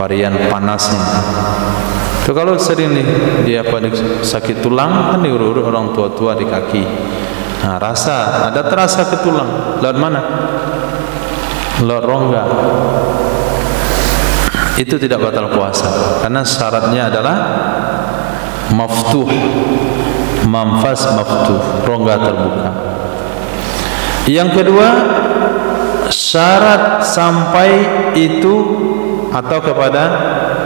varian panasnya. Itu kalau sering nih dia pada sakit tulang, kan diurut-urut orang tua-tua di kaki. Ada terasa ke tulang. Lewat mana? Lewat rongga. Itu tidak batal puasa, karena syaratnya adalah maftuh, manfas maftuh, rongga terbuka. Yang kedua, syarat sampai itu atau kepada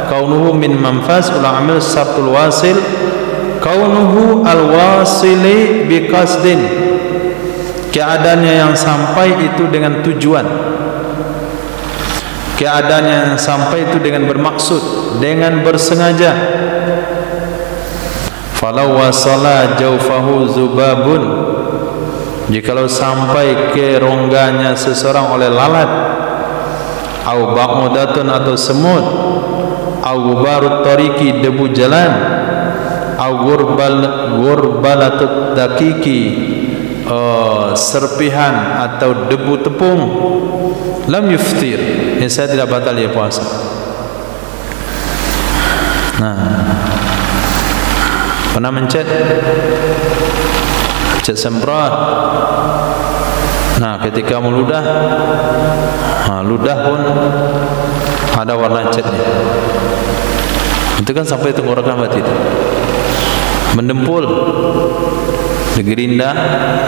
kaunuhu min manfas ul amil sabtul wasil, kaunuhu al wasili biqasdin, keadaannya yang sampai itu dengan tujuan, keadaan yang sampai itu dengan bermaksud, dengan bersengaja. Falau wasala jaufahu zubabun, jikalau sampai ke rongganya seseorang oleh lalat, au ba'udatun atau semut, au gubarut tariki debu jalan, au gurbalatut dakiki serpihan atau debu tepung, lam yuftir, ini saya tidak batal dia puasa. Pernah mencet semprot, ketika meludah, ludah pun ada warna catnya, itu kan sampai tenggorokan berarti itu. Mendempul, digerinda,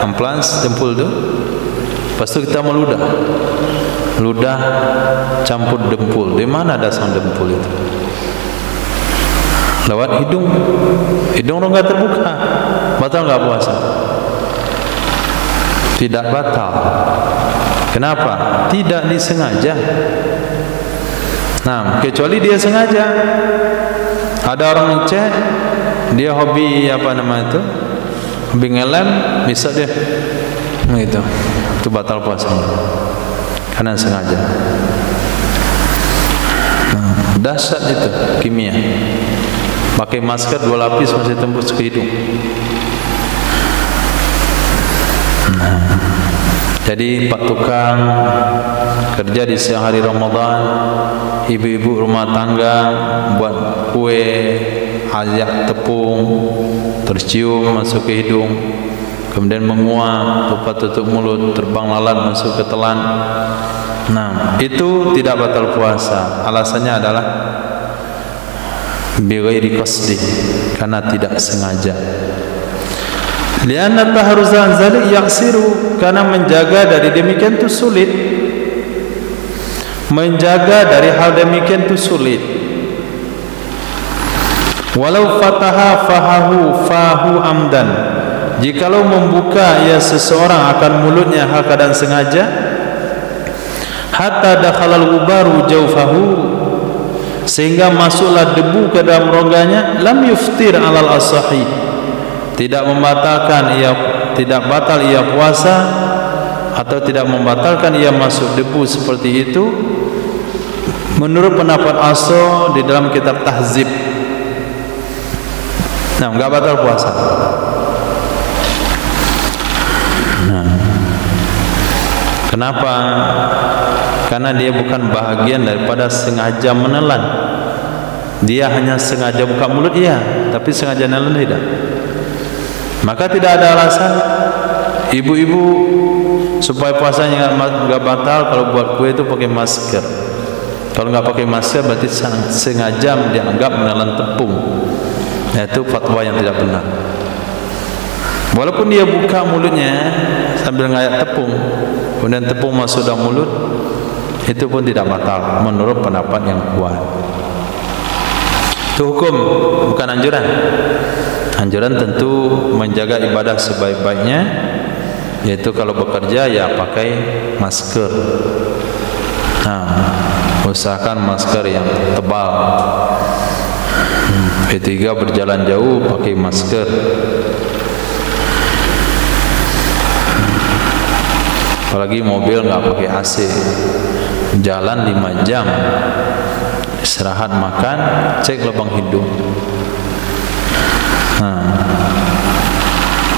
amplas, dempul itu. Lepas itu kita meludah, ludah campur dempul. Di mana dasar dempul itu? Lewat hidung, hidung rongga terbuka, batal nggak puasa? Tidak batal. Kenapa? Tidak disengaja. Kecuali dia sengaja. Ada orang ngecek, dia hobi itu, hobi ngelem, bisa dia, itu batal puasanya, karena sengaja. Dahsyat itu kimia. Pakai masker 2 lapis masih tembus ke hidung. Jadi pak tukang kerja di siang hari Ramadan, ibu-ibu rumah tangga buat kue, ajak tepung, tercium masuk ke hidung, kemudian menguap, lupa tutup mulut, terbang lalat masuk ke telan. Itu tidak batal puasa. Alasannya adalah bighairi qasdi, karena tidak sengaja. Lianna taharuzan zalik yaksiru, karena menjaga dari demikian itu sulit. Menjaga dari hal demikian itu sulit. Walau fataha fahu amdan, jikalau membuka ya seseorang akan mulutnya hal keadaan sengaja, hatta dakhalal gubaru jaufahu, sehingga masuklah debu ke dalam rongganya, lam yuftir alal asahi, tidak membatalkan ia, tidak batal ia puasa atau tidak membatalkan ia masuk debu seperti itu menurut pendapat Aso di dalam kitab Tahzib. Nah, enggak batal puasa. Nah, kenapa? Karena dia bukan bahagian daripada sengaja menelan. Dia hanya sengaja buka mulut, iya, tapi sengaja menelan tidak. Maka tidak ada alasan ibu-ibu supaya puasanya enggak batal kalau buat kue itu pakai masker. Kalau enggak pakai masker berarti sengaja dianggap menelan tepung. Itu fatwa yang tidak benar. Walaupun dia buka mulutnya sambil ngayak tepung, kemudian tepung masuk dalam mulut, itu pun tidak batal menurut pendapat yang kuat. Itu hukum, bukan anjuran. Anjuran tentu menjaga ibadah sebaik-baiknya, yaitu kalau bekerja ya pakai masker. Nah, usahakan masker yang tebal. P3 berjalan jauh pakai masker. Apalagi mobil nggak pakai AC, jalan 5 jam, istirahat makan, cek lubang hidung. Nah,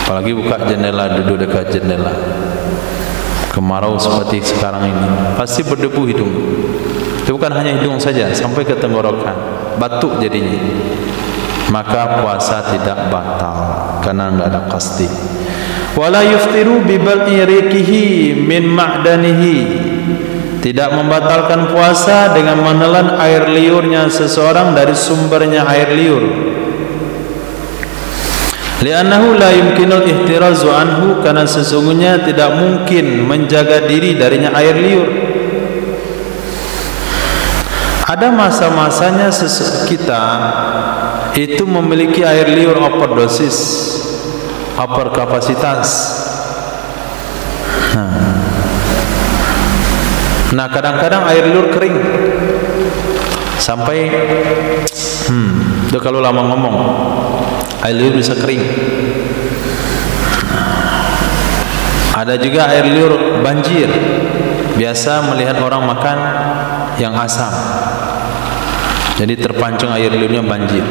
apalagi buka jendela, duduk dekat jendela. Kemarau seperti sekarang ini pasti berdebu hidung. Itu bukan hanya hidung saja, sampai ke tenggorokan, batuk jadinya. Maka puasa tidak batal karena enggak ada qasdi. Wala yuftiru bi bal'i riqihi min ma'danihi. Tidak membatalkan puasa dengan menelan air liurnya seseorang dari sumbernya air liur. Li'annahu la yumkinul ihtirazu anhu, karena sesungguhnya tidak mungkin menjaga diri darinya air liur. Ada masa-masanya kita itu memiliki air liur overdosis, over kapasitas. Nah, kadang-kadang air liur kering sampai itu kalau lama ngomong air liur bisa kering. Ada juga air liur banjir. Biasa melihat orang makan yang asam, jadi terpancung air liurnya banjir.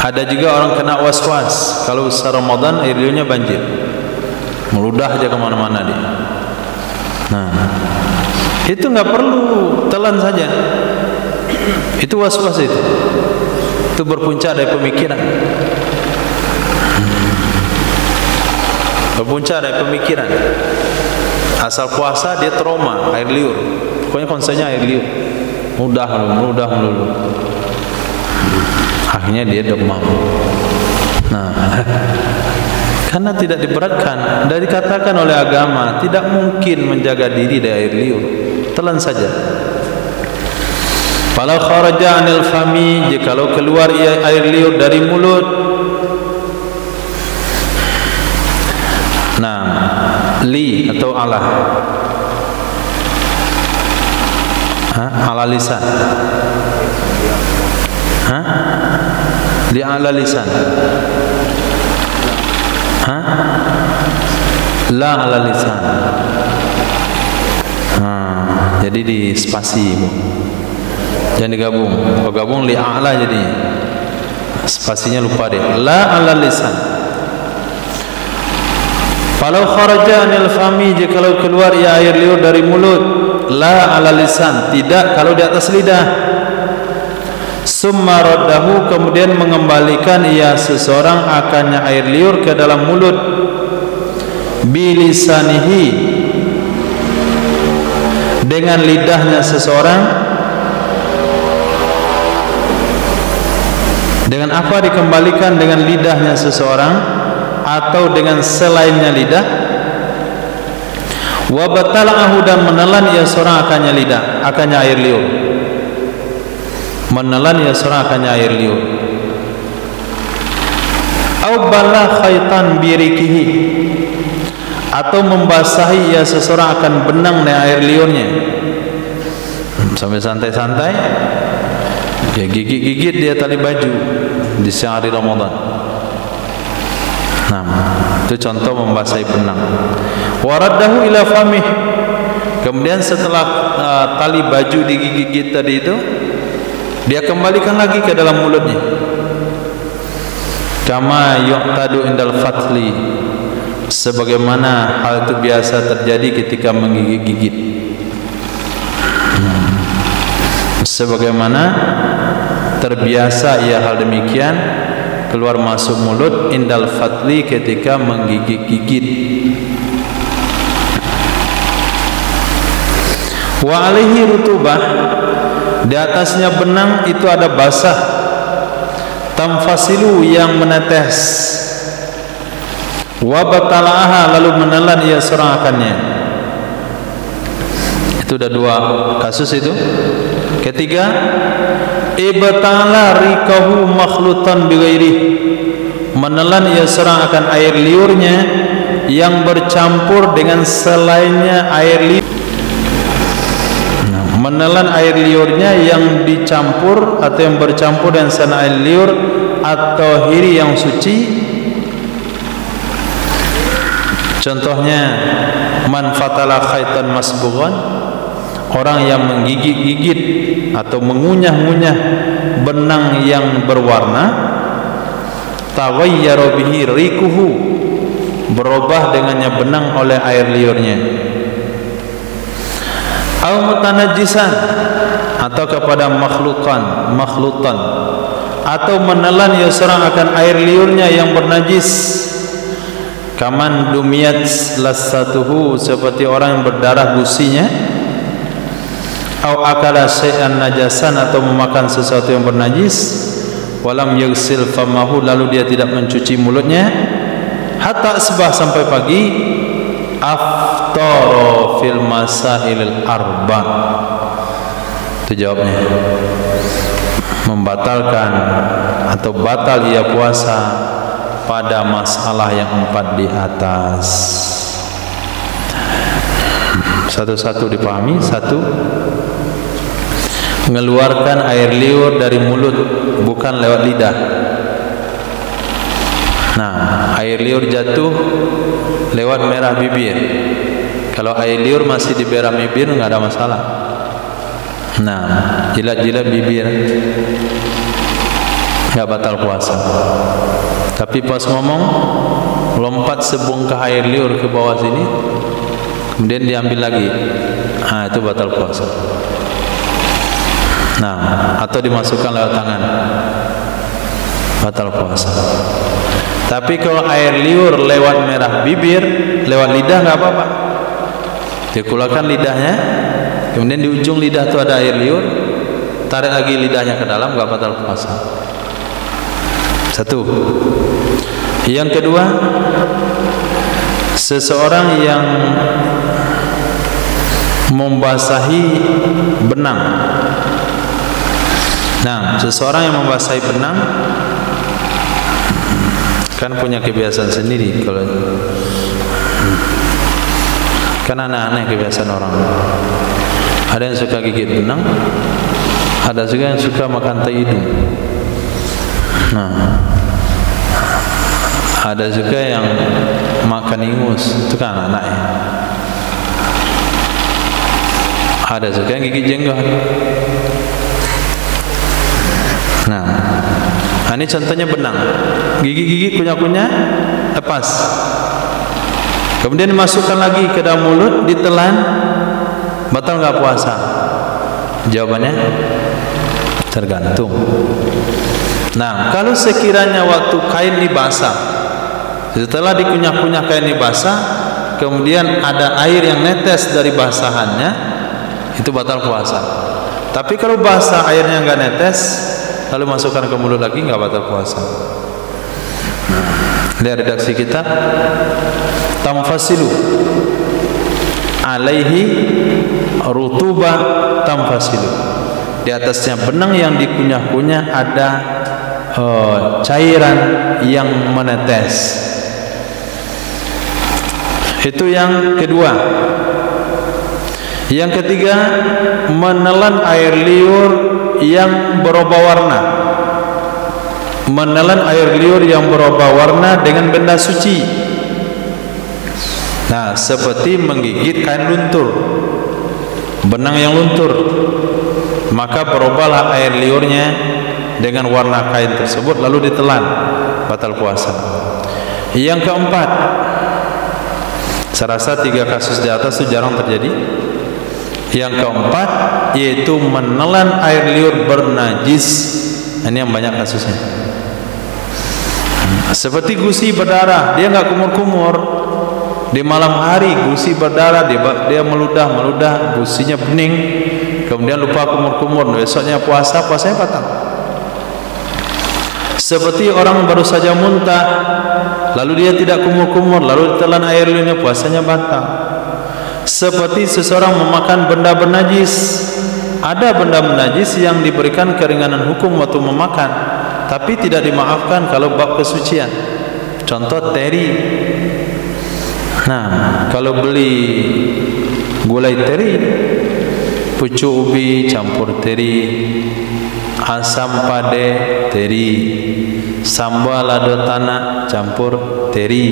Ada juga orang kena was-was, kalau usaha Ramadan air liurnya banjir, meludah aja kemana-mana dia. Nah, itu nggak perlu, telan saja. Itu was-was itu berpuncak dari pemikiran. Berpuncak dari pemikiran. Asal puasa dia trauma air liur. Pokoknya konsepnya air liur. Mudah melulu. Akhirnya dia demam. Nah, karena tidak diberatkan, dan dikatakan oleh agama tidak mungkin menjaga diri dari air liur. Telan saja. Kalau kharaja anil fami, jikalau keluar air liur dari mulut. Nah, li atau ala. Ala lisan. Li ala lisan. La ala lisan. Jadi di spasi, Bu. Jangan digabung. Kalau gabung li ala jadi spasinya lupa deh. La ala lisan. Kalau kharaja anil fami, jikalau keluar air liur dari mulut, la ala lisan, tidak kalau di atas lidah. Summa raddahu, kemudian mengembalikan seseorang akannya air liur ke dalam mulut, bilisanihi, dengan lidahnya seseorang. Dengan apa dikembalikan? Dengan lidahnya seseorang atau dengan selainnya lidah. Wa batala'ahu, dan menelan seorang akannya lidah, akannya air liur. Menelan seorang akannya air liur. Au bala khaitan birikihi, atau membasahi seseorang akan benang dengan air liurnya. Sambil santai-santai dia gigit-gigit dia tali baju di siang hari Ramadan. Nah, Itu contoh membasahi benang. Waraddahu ila famih. Kemudian setelah tali baju digigit tadi itu, dia kembalikan lagi ke dalam mulutnya. Kama yu'tadu indal fatli, sebagaimana hal itu biasa terjadi ketika menggigit-gigit. Sebagaimana terbiasa ia hal demikian keluar masuk mulut indal fatli ketika menggigit-gigit. Wa alaihi rutubah, di atasnya benang itu ada basah, tamfasilu yang menetes, wa batalaha lalu menelan ia serangkannya. Itu udah dua kasus itu. Ketiga, ibtala rikahu makhlutan bighairi, menelan ia serang akan air liurnya yang bercampur dengan selainnya air liur. Menelan air liurnya yang dicampur atau yang bercampur dengan selain air liur atau hiri yang suci. Contohnya, man fatala khaitan masbughan, orang yang menggigit-gigit atau mengunyah-ngunyah benang yang berwarna, taghayyara bihi rikuhu, berubah dengannya benang oleh air liurnya. Au mutanajjisan, atau kepada makhlutan, atau menelan ia serang akan air liurnya yang bernajis. Kaman dumiyat lassatuhu, seperti orang yang berdarah gusinya. Au akala syai'an najasan, atau memakan sesuatu yang bernajis. Walam yaghsil famahu, lalu dia tidak mencuci mulutnya. Hatta asbah, sampai pagi. Aftara fil masailil arba. Itu jawabnya. Membatalkan atau batal ia puasa pada masalah yang 4 di atas. Satu-satu dipahami. Satu, mengeluarkan air liur dari mulut, bukan lewat lidah. Nah, air liur jatuh lewat merah bibir. Kalau air liur masih di merah bibir nggak ada masalah. Nah, jilat-jilat bibir nggak batal puasa. Tapi pas ngomong, lompat sebongkah air liur ke bawah sini, kemudian diambil lagi, nah itu batal puasa. Nah, atau dimasukkan lewat tangan, batal puasa. Tapi kalau air liur lewat merah bibir, lewat lidah nggak apa-apa. Dikeluarkan lidahnya, kemudian di ujung lidah itu ada air liur, tarik lagi lidahnya ke dalam, nggak batal puasa. Satu. Yang kedua, seseorang yang membasahi benang. Nah, seseorang yang membasahi benang kan punya kebiasaan sendiri. Kalau kan aneh-aneh kebiasaan orang. Ada yang suka gigit benang, ada juga yang suka makan tai hidung. Nah, ada juga yang makan ingus, itu kan anaknya. Ada juga yang gigit jenggot. Nah, ini contohnya benang. Gigi-gigi, kunyah-kunyah, lepas. Kemudian dimasukkan lagi ke dalam mulut, ditelan, batal nggak puasa? Jawabannya tergantung. Nah, kalau sekiranya waktu kain ini basah, setelah dikunyah-kunyah kain ini basah, kemudian ada air yang netes dari basahannya, itu batal puasa. Tapi kalau basah airnya nggak netes, lalu masukkan ke mulut lagi, nggak batal puasa. Lihat redaksi kita, tamfasilu alaihi rutuba tamfasilu. Di atasnya benang yang dikunyah-kunyah ada cairan yang menetes. Itu yang kedua. Yang ketiga, menelan air liur yang berubah warna. Menelan air liur yang berubah warna dengan benda suci. Nah, seperti menggigit kain luntur, benang yang luntur, maka berubahlah air liurnya dengan warna kain tersebut lalu ditelan, batal puasa. Yang keempat, saya rasa 3 kasus di atas itu jarang terjadi. Yang keempat yaitu menelan air liur bernajis. Ini yang banyak kasusnya. Seperti gusi berdarah, dia enggak kumur-kumur. Di malam hari gusi berdarah, dia meludah, gusinya bening, kemudian lupa kumur-kumur, besoknya puasanya batal. Seperti orang baru saja muntah, lalu dia tidak kumur-kumur, lalu ditelan air liurnya, puasanya batal. Seperti seseorang memakan benda bernajis. Ada benda bernajis yang diberikan keringanan hukum waktu memakan, tapi tidak dimaafkan kalau bab kesucian. Contoh teri. Nah, kalau beli gulai teri, pucuk ubi campur teri, asam pade teri, sambal lado tanah campur teri.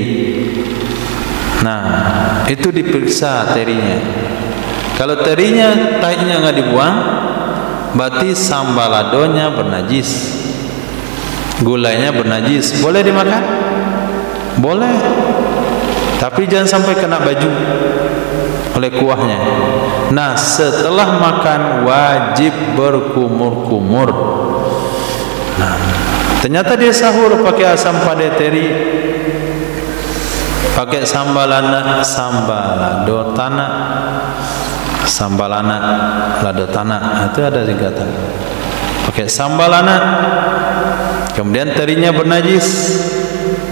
Nah, itu diperiksa terinya. Kalau terinya taiknya enggak dibuang, berarti sambal ladonya bernajis, gulainya bernajis. Boleh dimakan? Boleh, tapi jangan sampai kena baju oleh kuahnya. Nah, setelah makan wajib berkumur-kumur. Nah, ternyata dia sahur pakai asam pade teri, pakai sambal lado tanah, sambal lado tanah, itu ada singkatan. Pakai sambal anak, kemudian terinya bernajis,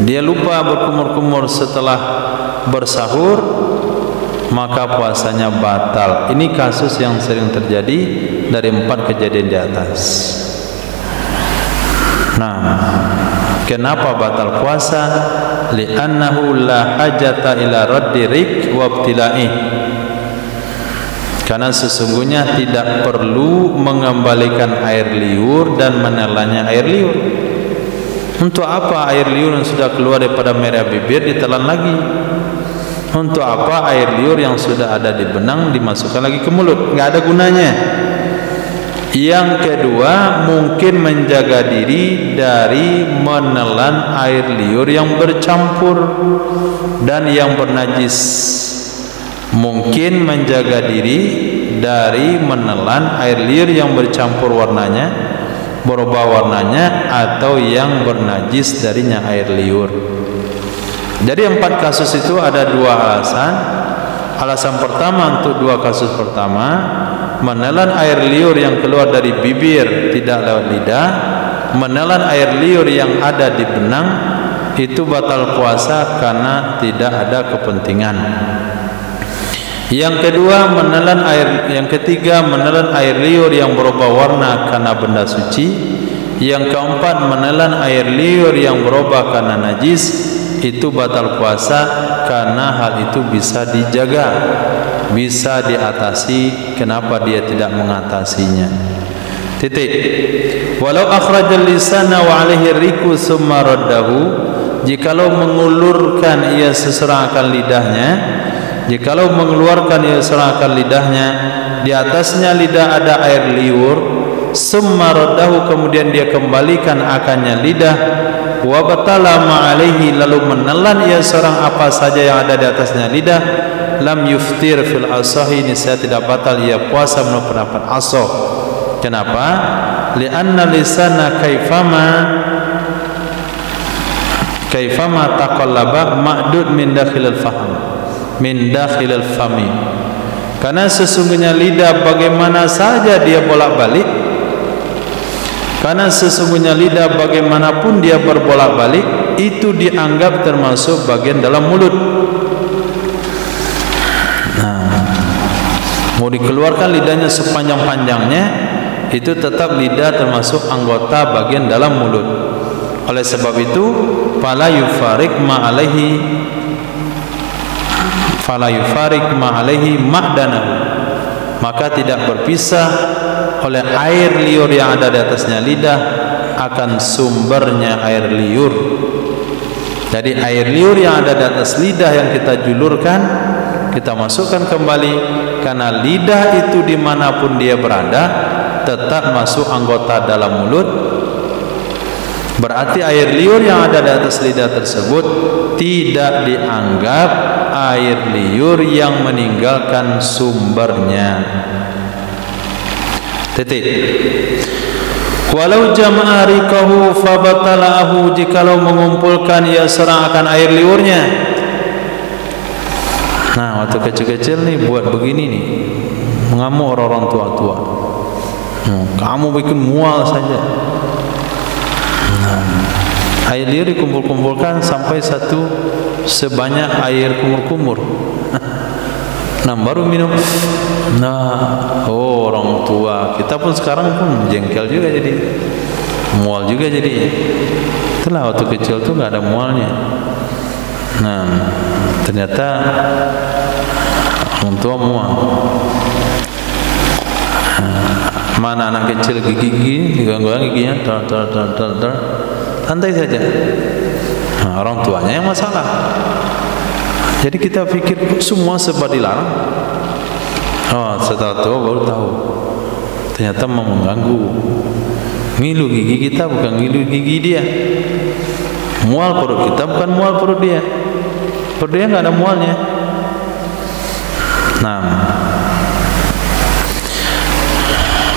dia lupa berkumur-kumur setelah bersahur, maka puasanya batal. Ini kasus yang sering terjadi dari 4 kejadian di atas. Nah, kenapa batal puasa? Li'annahu la hajata ila raddi rik wa ibtila'ih. Karena sesungguhnya tidak perlu mengembalikan air liur dan menelannya air liur. Untuk apa air liur yang sudah keluar daripada merah bibir ditelan lagi? Untuk apa air liur yang sudah ada di benang dimasukkan lagi ke mulut? Enggak ada gunanya. Yang kedua, mungkin menjaga diri dari menelan air liur yang bercampur dan yang bernajis. Mungkin menjaga diri dari menelan air liur yang bercampur warnanya, berubah warnanya, atau yang bernajis darinya air liur. Jadi 4 kasus itu ada 2 alasan. Alasan pertama untuk 2 kasus pertama, menelan air liur yang keluar dari bibir tidak lewat lidah, menelan air liur yang ada di benang, itu batal puasa karena tidak ada kepentingan. Yang kedua, yang ketiga, menelan air liur yang berubah warna karena benda suci. Yang keempat, menelan air liur yang berubah karena najis, itu batal puasa karena hal itu bisa dijaga, bisa diatasi. Kenapa dia tidak mengatasinya? Titik. Walau akhrajal lisana wa alaihi riku summa raddahu, jikalau mengulurkan ia seserang akan lidahnya, jikalau mengeluarkan ia seserang akan lidahnya, di atasnya lidah ada air liur, summa raddahu, kemudian dia kembalikan akannya lidah, wa batala ma alaihi, lalu menelan ia seorang apa saja yang ada di atasnya lidah, lam yuftir fil asahi, niscaya tidak batal ia puasa menurut pendapat asah. Kenapa? Li'anna lisana kaifama taqallaba ma'dud min dakhilil fahm, min dakhilil fami. Karena sesungguhnya lidah bagaimana saja dia bolak-balik, karena sesungguhnya lidah bagaimanapun dia berbolak-balik, itu dianggap termasuk bagian dalam mulut. Nah, mau dikeluarkan lidahnya sepanjang-panjangnya, itu tetap lidah termasuk anggota bagian dalam mulut. Oleh sebab itu, fala yufarik ma alaihi ma'danahu, maka tidak berpisah oleh air liur yang ada di atasnya lidah akan sumbernya air liur. Jadi air liur yang ada di atas lidah yang kita julurkan, kita masukkan kembali, karena lidah itu dimanapun dia berada tetap masuk anggota dalam mulut. Berarti air liur yang ada di atas lidah tersebut tidak dianggap air liur yang meninggalkan sumbernya. Titik. Walau jama'a riqahu fabatala'ahu, jikalau mengumpulkan ia serang akan air liurnya. Nah, waktu kecil-kecil nih buat begini nih, mengamuk orang tua-tua. Kamu bikin mual saja. Air liur dikumpul-kumpulkan sampai satu sebanyak air kumur-kumur. Nah, baru minum. Nah, orang tua kita pun sekarang pun jengkel juga, jadi mual juga jadi. Itulah waktu kecil tuh nggak ada mualnya. Nah, ternyata orang tua mual. Mana anak kecil gigi digangguan giginya, santai saja. Nah, orang tuanya yang masalah. Jadi kita pikir semua sebab dilarang. Oh, setelah tua baru tahu. Ternyata mau mengganggu. Ngilu gigi kita bukan ngilu gigi dia. Mual perut kita bukan mual perut dia. Perut dia nggak ada mualnya. Nah,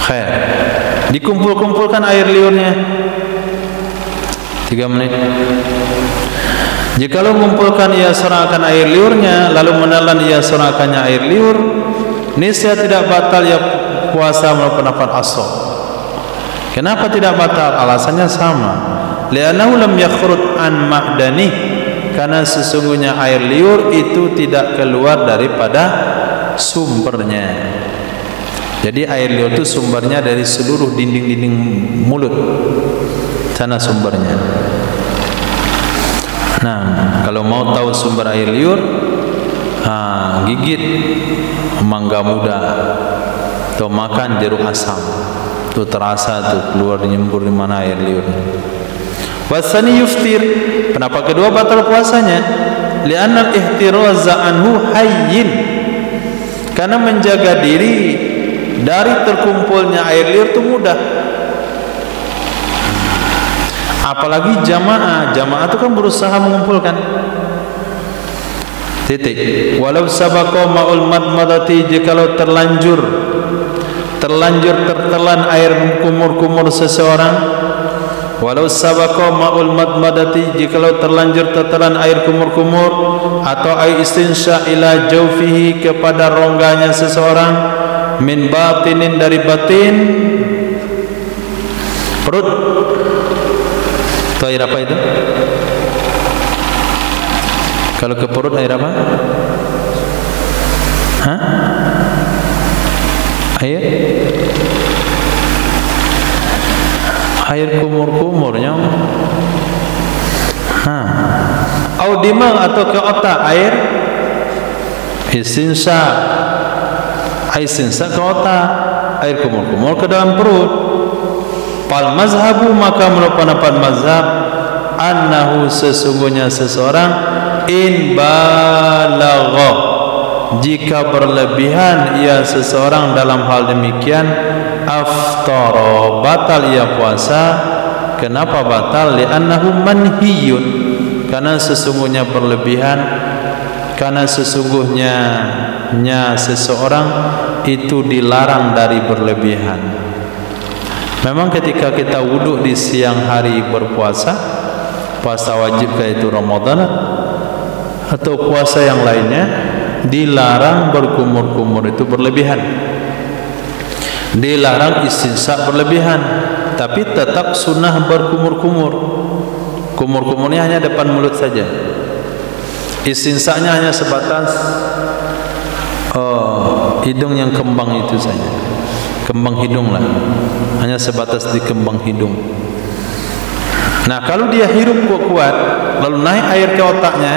khair. Dikumpul-kumpulkan air liurnya 3 menit. Jikalau mengumpulkan ia serahkan air liurnya, lalu menelan ia serahkannya air liur, niscaya tidak batal ia puasa melakukan pendapat asal. Kenapa tidak batal? Alasannya sama. Li'annahu lam yakhrud an ma'dani, karena sesungguhnya air liur itu tidak keluar daripada sumbernya. Jadi air liur itu sumbernya dari seluruh dinding-dinding mulut. Sana sumbernya. Nah, kalau mau tahu sumber air liur, gigit mangga muda atau makan jeruk asam, itu terasa tuh keluar nyembur di mana air liur. Wasani yuftir, pendapat kedua batal puasanya. Li'anna al-ihtiraza anhu hayyin, karena menjaga diri dari terkumpulnya air liur itu mudah. Apalagi jamaah itu kan berusaha mengumpulkan. Titik. Walau sabaqa ma'ul madmadati, jikalau tertelan air kumur-kumur seseorang. Walau sabaqa ma'ul madmadati, jikalau tertelan air kumur-kumur atau air istinsya ila jawfihi, kepada rongganya seseorang, min batinin, dari batin perut. Itu air apa itu? Kalau ke perut air apa? Hah? Air kumur-kumurnya. Au dimang, atau ke otak, air istinsa. Air istinsa ke otak, air kumur-kumur ke dalam perut. Fal mazhabu, maka menurut pendapat mazhab, annahu, sesungguhnya seseorang, in balagha, jika berlebihan ia seseorang dalam hal demikian, aftara, batal ia puasa. Kenapa batal? Li'annahu manhiyun, karena sesungguhnya berlebihan, karena sesungguhnya seseorang itu dilarang dari berlebihan. Memang ketika kita wudhu di siang hari berpuasa, puasa wajib yaitu Ramadan atau puasa yang lainnya, dilarang berkumur-kumur itu berlebihan, dilarang istinsa berlebihan, tapi tetap sunnah berkumur-kumur. Kumur-kumurnya hanya depan mulut saja, istinsanya hanya sebatas hidung yang kembang itu saja, kembang hidung lah, hanya sebatas di kembang hidung. Nah, kalau dia hirup kuat, lalu naik air ke otaknya,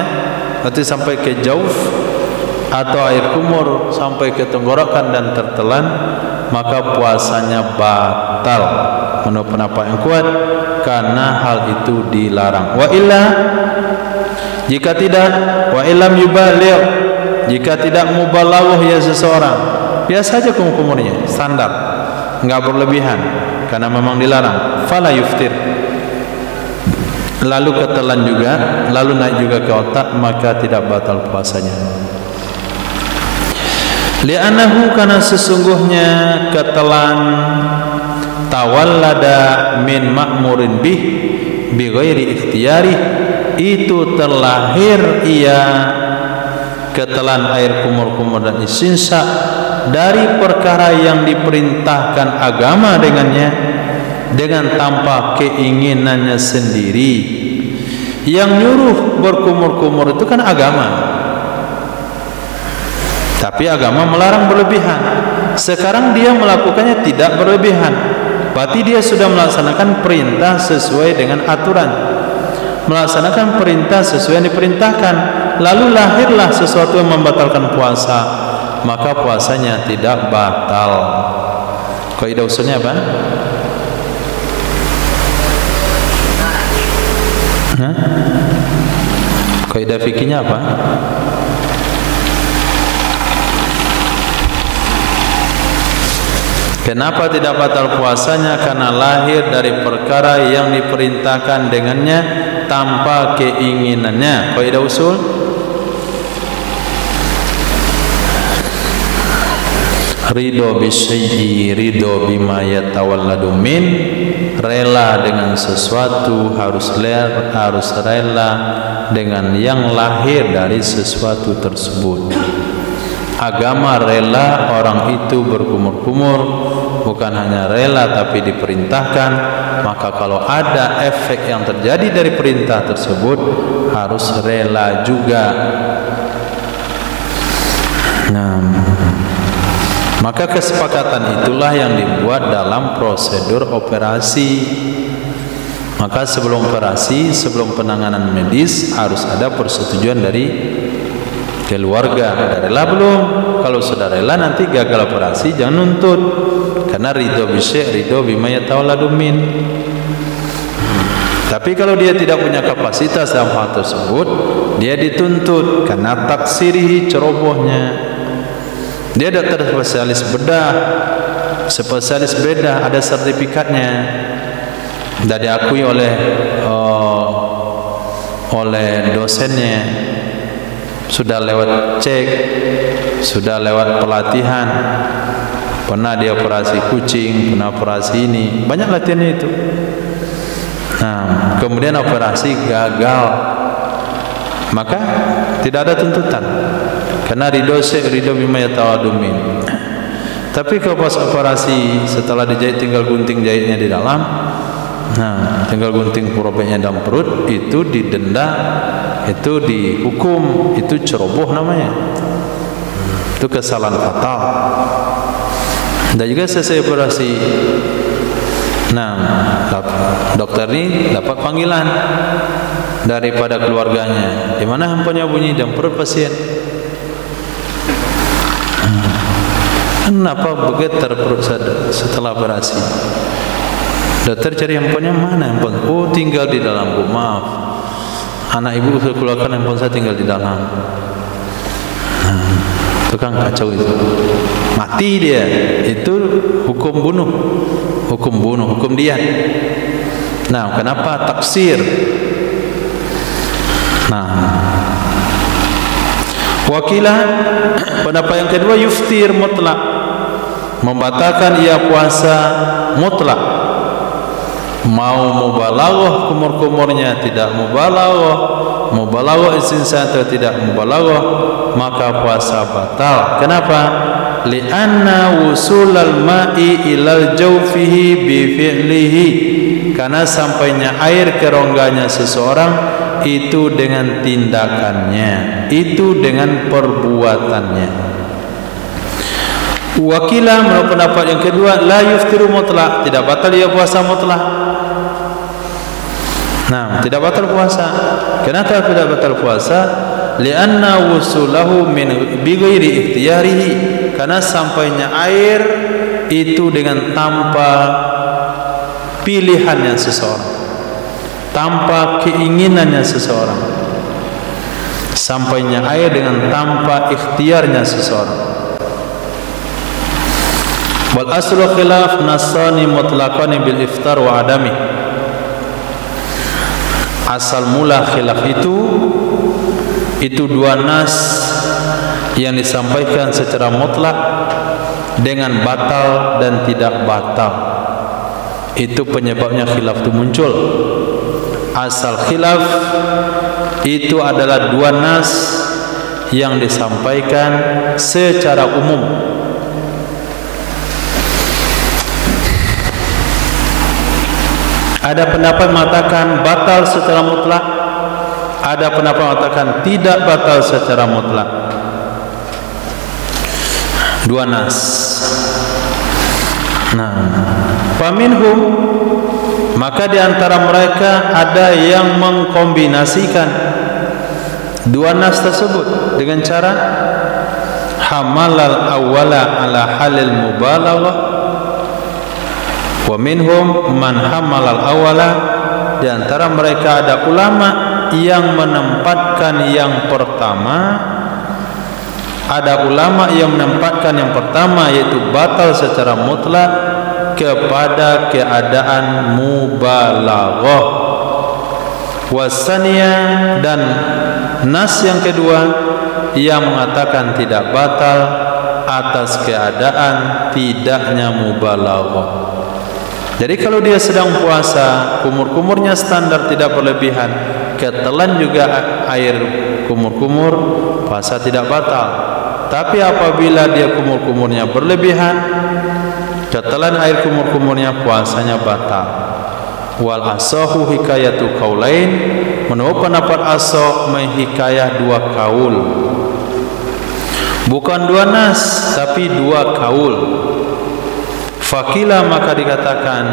nanti sampai ke jauf, atau air kumur sampai ke tenggorokan dan tertelan, maka puasanya batal menurut pendapat yang kuat, karena hal itu dilarang. Wa illa, Jika tidak, wa illam yubaligh, jika tidak mubalaghah ya seseorang, biasa saja kumur-kumurnya, standar, enggak berlebihan karena memang dilarang, fala yuftir. Lalu ketelan juga, lalu naik juga ke otak, maka tidak batal puasanya. Li'annahu, karena sesungguhnya ketelan tawallada min ma'murin bih bi ghairi ikhtiyari, itu terlahir ia ketelan air kumur-kumur dan istinsa dari perkara yang diperintahkan agama dengannya, dengan tanpa keinginannya sendiri. Yang nyuruh berkumur-kumur itu kan agama, tapi agama melarang berlebihan. Sekarang dia melakukannya tidak berlebihan, berarti dia sudah melaksanakan perintah sesuai dengan aturan, melaksanakan perintah sesuai yang diperintahkan. Lalu lahirlah sesuatu yang membatalkan puasa, maka puasanya tidak batal. Kaidah usulnya apa? Kaidah fikihnya apa? Kenapa tidak batal puasanya? Karena lahir dari perkara yang diperintahkan dengannya tanpa keinginannya. Kaidah usul, ridho bisyai'i ridho bima yatawalladu min, rela dengan sesuatu harus rela dengan yang lahir dari sesuatu tersebut. Agama rela orang itu berkumur-kumur, bukan hanya rela tapi diperintahkan. Maka kalau ada efek yang terjadi dari perintah tersebut, harus rela juga. Maka kesepakatan itulah yang dibuat dalam prosedur operasi. Maka sebelum operasi, sebelum penanganan medis, harus ada persetujuan dari keluarga. Ada rela belum? Kalau sudah rela, nanti gagal operasi jangan nuntut, karena ridho bisyai' ridho bima yatawalladu min. Tapi kalau dia tidak punya kapasitas dalam hal tersebut, dia dituntut karena taksirihi, cerobohnya. Dia dokter spesialis bedah, spesialis bedah, ada sertifikatnya, dan diakui oleh dosennya, sudah lewat cek, sudah lewat pelatihan, pernah dia operasi kucing, pernah operasi ini, banyak latihannya itu. Nah, kemudian operasi gagal, maka tidak ada tuntutan, karena ridho bima yatawalladu min. Tapi kalau pas operasi setelah dijahit tinggal gunting jahitnya di dalam, nah tinggal gunting probeknya dalam perut, itu didenda, itu dihukum, itu ceroboh namanya, itu kesalahan fatal. Dan juga selesai operasi, nah dokter ini dapat panggilan daripada keluarganya, di mana handphonenya bunyi dalam perut pasien. Kenapa bergetar perut setelah operasi? Dokter cari handphonenya, mana handphone? Oh, tinggal di dalam. Bu, maaf, anak ibu saya keluarkan handphone saya tinggal di dalam. Itu kan kacau itu. Mati dia. Itu hukum bunuh, hukum dia. Nah, kenapa taksir? Nah, wakilah pendapat yang kedua, yuftir mutlak, membatalkan ia puasa mutlak. Mau mubalaghah kumur-kumurnya, tidak mubalaghah istinsa atau tidak mubalaghah, maka puasa batal. Kenapa? Li'anna wusulal ma'i ilal jawfihi bi fi'lihi, karena sampainya air ke rongganya seseorang itu dengan tindakannya, itu dengan perbuatannya. Wakilah menurut pendapat yang kedua, la yuftiru mutlak, tidak batal ia puasa mutlak. Nah, tidak batal puasa. Kenapa tidak batal puasa? Li'anna wusulahu min bighairi ikhtiyarihi, karena sampainya air itu dengan tanpa pilihannya seseorang, tanpa keinginannya seseorang. sampainya air dengan tanpa ikhtiarnya seseorang. Wal aslu khilaf nasani mutlaqani bil iftar wa adami. Asal mula khilaf itu dua nas yang disampaikan secara mutlak dengan batal dan tidak batal. Itu penyebabnya khilaf itu muncul. Asal khilaf itu adalah dua nas yang disampaikan secara umum. Ada pendapat mengatakan batal secara mutlak, ada pendapat mengatakan tidak batal secara mutlak. Dua nas. Nah, faminhum, maka di antara mereka ada yang mengkombinasikan dua nas tersebut dengan cara hamalal awwala ala halil mubalaghah, wa minhum man hamalal awwala, di antara mereka ada ulama yang menempatkan yang pertama, ada ulama yang menempatkan yang pertama yaitu batal secara mutlak kepada keadaan mubalaghah. Wasaniya, dan nas yang kedua yang mengatakan tidak batal atas keadaan tidaknya mubalaghah. Jadi kalau dia sedang puasa, kumur-kumurnya standar tidak berlebihan, ketelan juga air kumur-kumur, puasa tidak batal. Tapi apabila dia kumur-kumurnya berlebihan, ketelan air kumur-kumurnya, puasanya batal. Wal asahu hikayatu qaulain, menurut pendapat asah menghikayah dua kaul. Bukan dua nas, tapi dua kaul. Fakila, maka dikatakan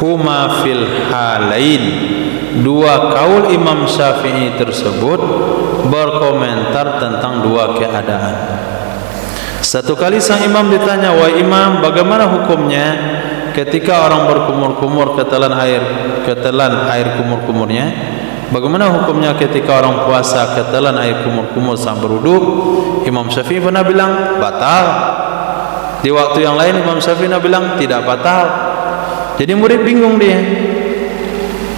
huma fil halain, dua kaul Imam Syafi'i tersebut berkomentar tentang dua keadaan. Satu kali sang imam ditanya, wahai imam, bagaimana hukumnya ketika orang berkumur-kumur ketelan air kumur-kumurnya? Bagaimana hukumnya ketika orang puasa ketelan air kumur-kumur sampai berwudu? Imam Syafi'i pernah bilang batal. Di waktu yang lain Imam Syafi'i bilang tidak batal. Jadi murid bingung dia.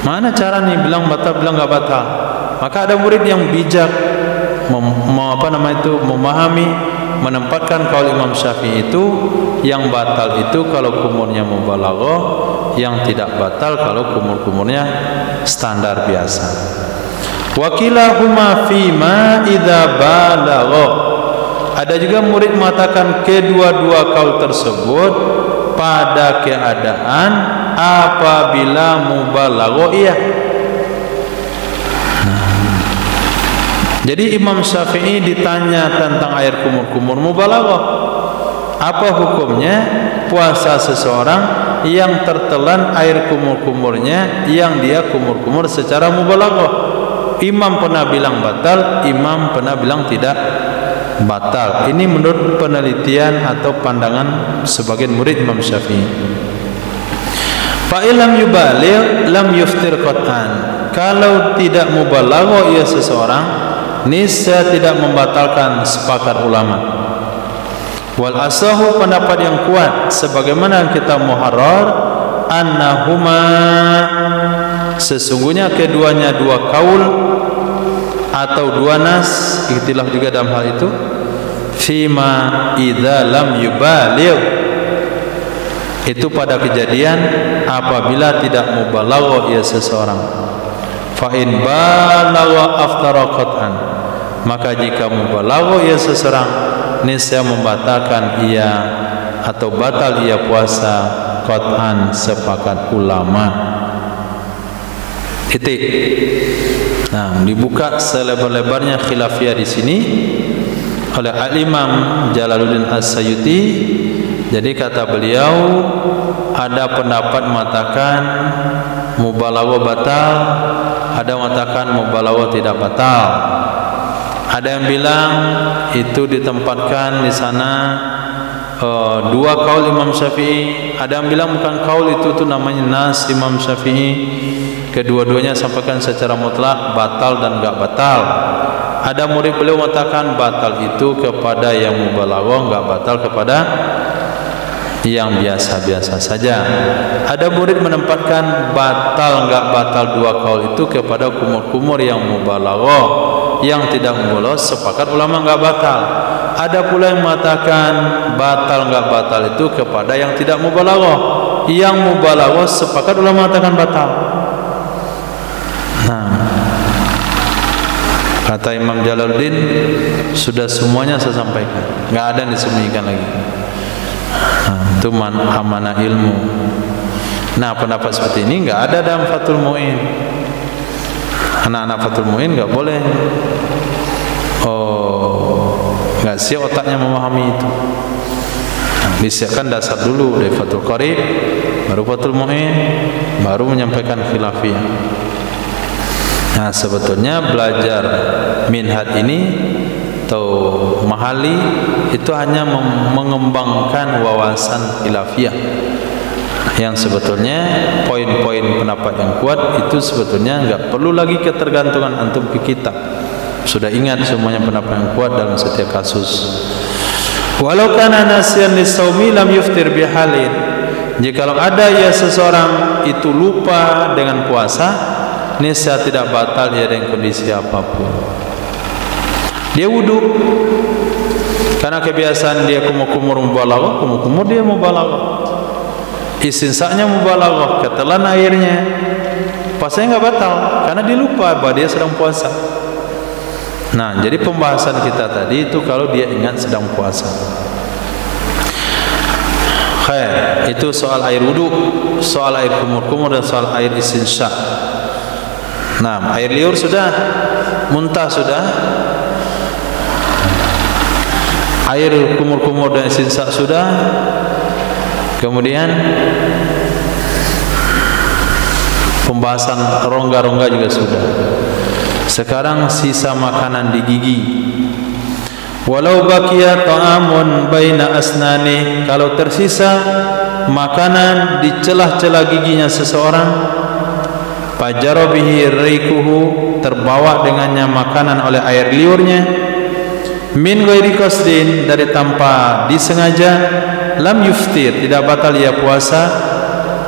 Mana cara nih bilang batal, bilang enggak batal. Maka ada murid yang bijak memahami, menempatkan kaul Imam Syafi'i itu yang batal itu kalau kumurnya mubalaghah, yang tidak batal kalau kumur-kumurnya standar biasa. Wakilahuma fima idza balagha. Ada juga murid mengatakan kedua-dua kaul tersebut pada keadaan apabila mubalaghah iya. Jadi Imam Syafi'i ditanya tentang air kumur-kumur mubalaghah, apa hukumnya puasa seseorang yang tertelan air kumur-kumurnya yang dia kumur-kumur secara mubalaghah? Imam pernah bilang batal, imam pernah bilang tidak batal. Ini menurut penelitian atau pandangan sebagian murid Imam Syafi'i. Fa illam yubaligh lam yuftir qat'an. Kalau tidak mubalaghah ia seseorang, niscaya tidak membatalkan sepakat ulama. Wal asahu, pendapat yang kuat sebagaimana kita muharrar, annahuma, sesungguhnya keduanya dua kaul atau dua nas, ikhtilaf juga dalam hal itu, fima idza lam yubaligh, itu pada kejadian apabila tidak mubalaghah ia seseorang. Fa in balagha aftara qat'an, maka jika mubalaghah ia seseorang, niscaya membatalkan ia atau batal ia puasa qat'an sepakat ulama. Titik. Nah, dibuka selebar-lebarnya khilafiyah di sini oleh Al-Imam Jalaluddin As-Sayuti. Jadi kata beliau, ada pendapat mengatakan mubalaghah batal, ada mengatakan mubalaghah tidak batal. Ada yang bilang itu ditempatkan di sana dua kaul Imam Syafi'i. Ada yang bilang bukan kaul, itu namanya nas Imam Syafi'i. kedua-duanya sampaikan secara mutlak batal dan enggak batal. Ada murid beliau mengatakan batal itu kepada yang mubalaghah, enggak batal kepada yang biasa-biasa saja. Ada murid menempatkan batal enggak batal dua kaul itu kepada kumur-kumur yang mubalaghah, yang tidak mubalaghah sepakat ulama enggak batal. Ada pula yang mengatakan batal enggak batal itu kepada yang tidak mubalaghah, yang mubalaghah sepakat ulama mengatakan batal. Kata Imam Jalaluddin, sudah semuanya saya sampaikan, enggak ada yang disembunyikan lagi. Itu amanah ilmu. Nah, pendapat seperti ini enggak ada dalam Fathul Mu'in. Anak-anak Fathul Mu'in enggak boleh. Enggak siap otaknya memahami itu. Disiapkan dasar dulu dari Fathul Qarib, baru Fathul Mu'in, baru menyampaikan khilafiyah. Nah, sebetulnya belajar minhaj ini atau mahali itu hanya mengembangkan wawasan khilafiyah, yang sebetulnya poin-poin pendapat yang kuat itu sebetulnya enggak perlu lagi ketergantungan antum ke kitab. Sudah ingat semuanya pendapat yang kuat dalam setiap kasus. Walau kana nasiyan lisaumi lam yuftir bihalin. Jikalau ada ya seseorang itu lupa dengan puasa, niscaya tidak batal ya dengan kondisi apapun. Dia wudu karena kebiasaan dia kumur-kumur mubalaghah, kumur-kumur dia mubalaghah. Istinsanya mubalaghah, ketelan airnya, puasanya enggak batal karena dia lupa bahwa dia sedang puasa. Nah, jadi pembahasan kita tadi itu kalau dia ingat sedang puasa. Khair, itu soal air wudu, soal air kumur-kumur dan soal air istinsya. Nah, air liur sudah, muntah sudah, air kumur-kumur dan istinsya sudah, kemudian pembahasan rongga-rongga juga sudah. Sekarang sisa makanan di gigi. Walau baqiya ta'amun baina asnani, kalau tersisa makanan di celah-celah giginya seseorang, fajara bihi raikuhu, terbawa dengannya makanan oleh air liurnya, min ghairi qasdin, dari tanpa disengaja, lam yuftir, tidak batal ia puasa,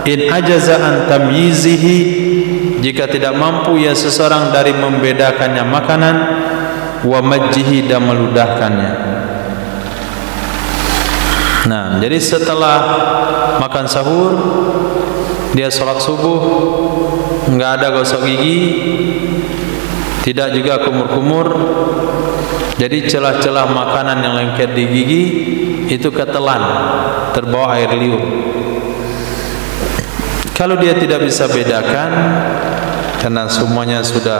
in ajaza an tamyizihi, jika tidak mampu ia seseorang dari membedakannya makanan, wa majjihi, dan meludahkannya. Nah, jadi setelah makan sahur dia sholat subuh, enggak ada gosok gigi, tidak juga kumur-kumur, jadi celah-celah makanan yang lengket di gigi itu ketelan, terbawa air liur. Kalau dia tidak bisa bedakan karena semuanya sudah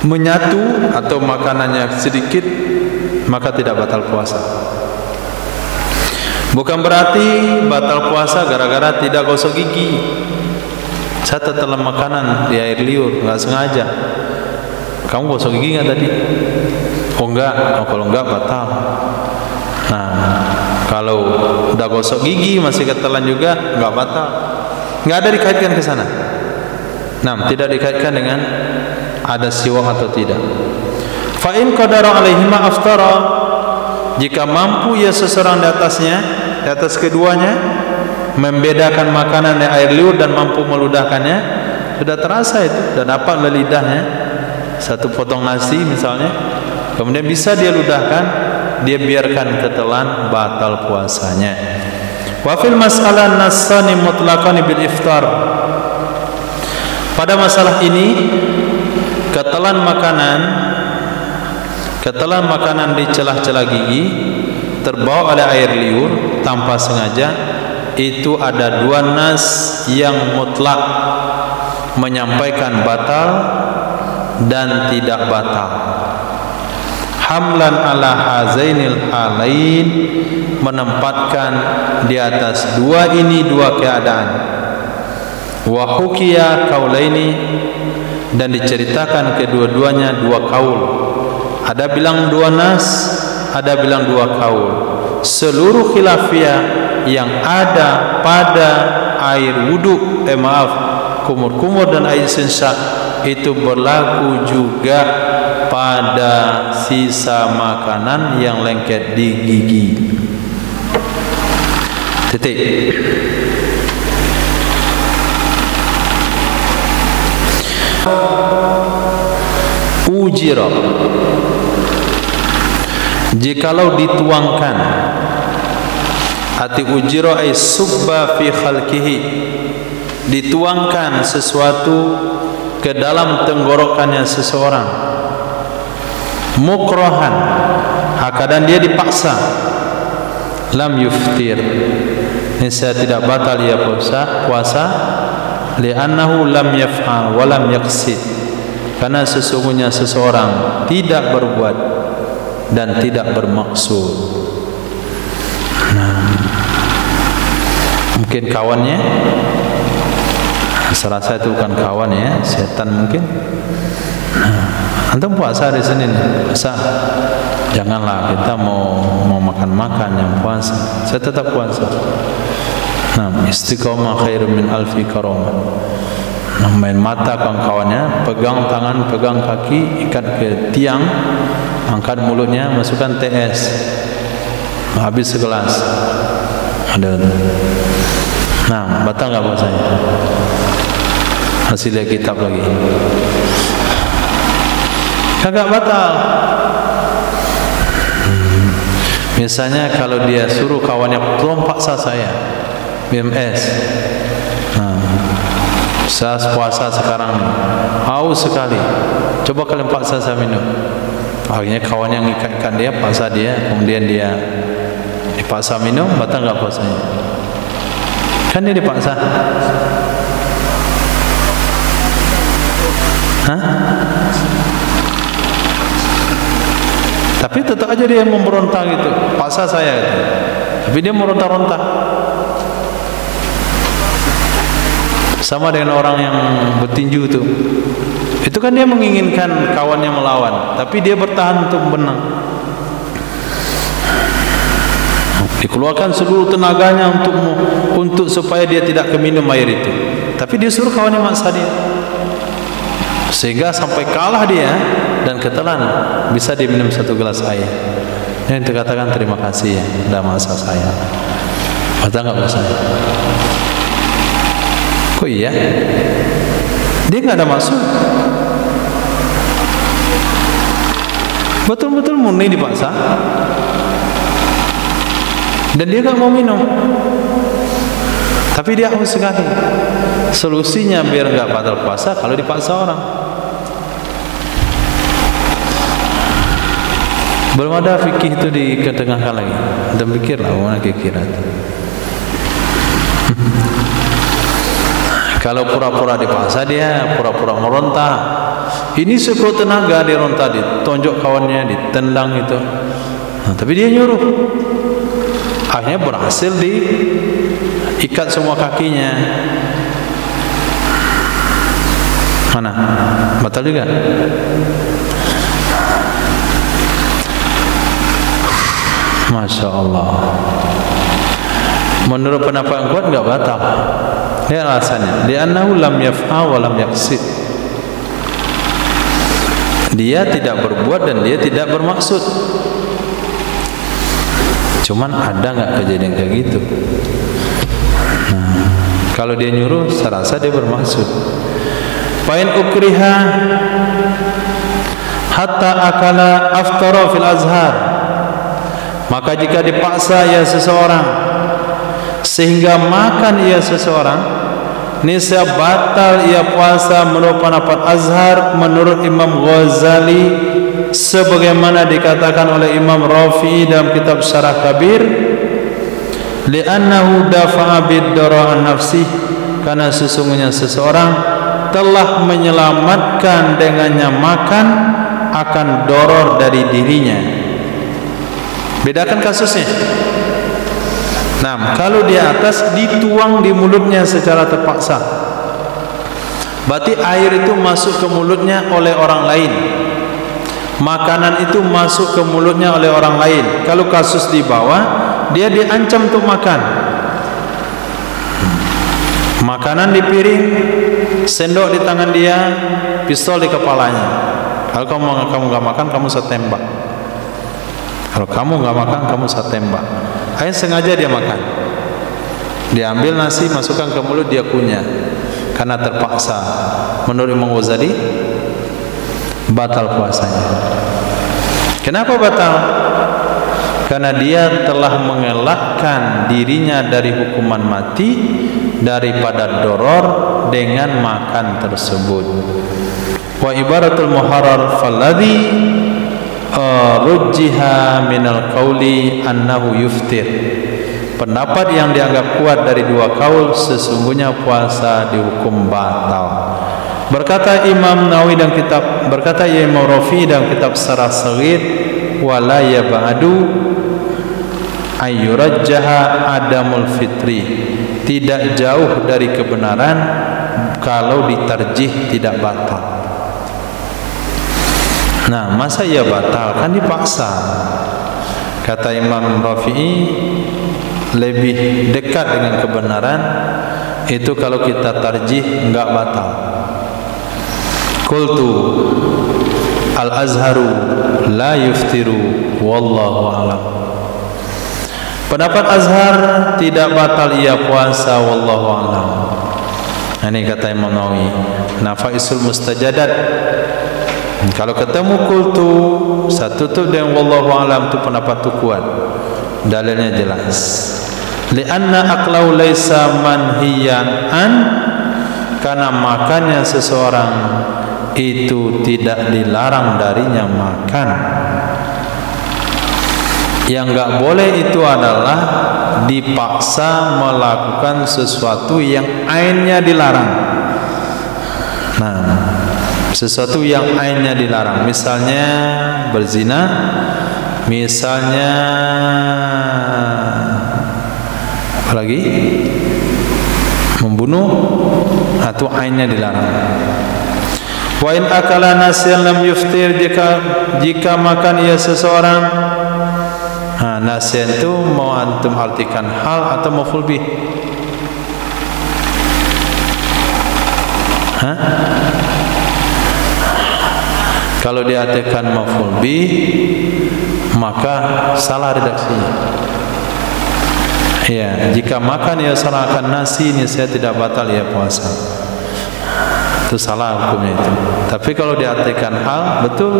menyatu atau makanannya sedikit, maka tidak batal puasa. Bukan berarti batal puasa gara-gara tidak gosok gigi. Saya telan makanan di air liur, enggak sengaja. Kamu gosok gigi enggak tadi? Oh enggak, kalau enggak batal. Nah, kalau udah gosok gigi masih ketelan juga enggak batal. Enggak ada dikaitkan ke sana. Nah, tidak dikaitkan dengan ada siwak atau tidak. Fa in qadara alaihima aftara, jika mampu ya seseorang di atasnya, di atas keduanya, membedakan makanan dari air liur dan mampu meludahkannya, sudah terasa itu, sudah dapat oleh lidahnya. Satu potong nasi misalnya, kemudian bisa dia ludahkan, dia biarkan ketelan, batal puasanya. Wa fil mas'alah nassani mutlaqan bil iftar. Pada masalah ini, ketelan makanan di celah-celah gigi terbawa oleh air liur tanpa sengaja, itu ada dua nas yang mutlak menyampaikan batal dan tidak batal. Hamlan ala hazainil halain, menempatkan di atas dua ini dua keadaan. Wa hukiya kaulaini, dan diceritakan kedua-duanya dua kaul. Ada bilang dua nas, ada bilang dua kaul. Seluruh khilafiyah yang ada pada air wudu, kumur-kumur dan air istinsak itu berlaku juga pada sisa makanan yang lengket di gigi. Titik. Ujira, jikalau dituangkan, arti ujira ay subba fi khalqihi, dituangkan sesuatu ke dalam tenggorokannya seseorang, mukrahan, kadang dia dipaksa, lam yuftir, niscaya tidak batal ia puasa, li'annahu lam yaf'al wa lam yaqsid, karena sesungguhnya seseorang tidak berbuat dan tidak bermaksud. Nah, mungkin kawannya, serasa itu bukan kawan ya, setan mungkin. Antum puasa di sini nih, puasa. Janganlah kita mau makan yang puasa. Saya tetap puasa. Nah, istiqomah khairun min alfi karamah. Nah, main mata kawan-kawannya, pegang tangan, pegang kaki, ikat ke tiang, angkat mulutnya, masukkan TS, habis segelas. Ada. Nah, batal nggak puasanya? Hasilnya kitab lagi. Kagak batal. Misalnya kalau dia suruh kawannya, tolong paksa saya BMS. Saya puasa sekarang, haus sekali. Coba kalian paksa saya minum. Akhirnya kawan yang ngikatkan dia, paksa dia, kemudian dia dipaksa minum, batal nggak puasanya? Kan dia dipaksa. Hah? Tapi tetap aja dia memberontak gitu, paksa saya gitu. Tapi dia meronta-ronta. Sama dengan orang yang bertinju itu. Itu kan dia menginginkan kawannya melawan, tapi dia bertahan untuk menang. Dikeluarkan seluruh tenaganya untuk supaya dia tidak keminum air itu. Tapi dia suruh kawannya maksa dia. Sehingga sampai kalah dia dan ketelan, bisa diminum satu gelas air. Yang dikatakan terima kasih ya, sudah maksa saya. Batal nggak puasanya? Kok iya? Dia nggak ada maksud. Betul-betul murni dipaksa. Dan dia nggak mau minum. Tapi dia haus sekali. Solusinya biar nggak batal puasa kalau dipaksa orang. Belum ada fikih itu diketengahkan lagi. Dan pikirlah mana kira-kira itu. Kalau pura-pura dipaksa dia, pura-pura meronta. Ini sekuat tenaga dia ronta, ditonjok kawannya, ditendang itu. Nah, tapi dia nyuruh. Akhirnya berhasil diikat semua kakinya. Mana? Batal juga. Masya Allah. Menurut pendapat yang kuat enggak batal. Ini alasannya. Li'annahu lam yaf'al wa lam yaqsid. Dia tidak berbuat dan dia tidak bermaksud. Cuman ada enggak kejadian kayak gitu? Nah, kalau dia nyuruh, saya rasa dia bermaksud. Fa'in ukriha hatta akala aftara fil azhar. Maka jika dipaksa ya seseorang sehingga makan ia seseorang, niscaya batal ia puasa menurut pendapat Azhar, menurut Imam Ghazali, sebagaimana dikatakan oleh Imam Rafi'i dalam kitab Syarah Kabir, li'annahu dafa'a bid-dara an nafsih, karena sesungguhnya seseorang telah menyelamatkan dengannya makan akan doror dari dirinya. Bedakan kasusnya. Nah, kalau di atas dituang di mulutnya secara terpaksa, berarti air itu masuk ke mulutnya oleh orang lain, makanan itu masuk ke mulutnya oleh orang lain. Kalau kasus di bawah, dia diancam untuk makan. Makanan di piring, sendok di tangan dia, pistol di kepalanya. Kalau kamu nggak makan, kamu saya tembak. Kalau kamu nggak makan, kamu saya tembak. Akhirnya sengaja dia makan. Dia ambil nasi, masukkan ke mulut, dia kunyah karena terpaksa. Menurut Imam Ghazali, batal puasanya. Kenapa batal? Karena dia telah mengelakkan dirinya dari hukuman mati daripada doror dengan makan tersebut. Wa ibaratul muharrar falladhi rujjiha minal qawli annahu yuftir. Pendapat yang dianggap kuat dari dua kaul, sesungguhnya puasa dihukum batal. Berkata Imam Nawawi dan berkata Imam Rafi dan kitab Sarah Saghir, wala yab'adu ayyurajjaha adamul fitri. Tidak jauh dari kebenaran kalau ditarjih tidak batal. Nah, masa ia batal? Kan dipaksa. Kata Imam Rafi'i, lebih dekat dengan kebenaran itu kalau kita tarjih enggak batal. Qultu al-azharu la yuftiru wallahu a'lam. Pendapat Azhar tidak batal ia puasa wallahu a'lam. Ini kata Imam Nawawi, Nafaisul Mustajadat. Kalau ketemu kultu satu tutup dengan wallahu a'lam, itu pendapat itu kuat. Dalilnya jelas. Li'anna aqlau laisa manhiyan an, karena makannya seseorang itu tidak dilarang darinya makan. Yang enggak boleh itu adalah dipaksa melakukan sesuatu yang ainnya dilarang. Nah, sesuatu yang ainnya dilarang, misalnya berzina, misalnya apalagi membunuh, atau ainnya dilarang. Wa in akala nasiyan lam yuftir, jika makan ia seseorang, nasiyan itu mau antum artikan hal atau maf'ul bih? Kalau diartikan maf'ul bih, maka salah redaksinya. Ya, jika makan ia salah akan nasi, ini saya tidak batal ia puasa. Itu salah hukumnya itu. Tapi kalau diartikan hal, betul.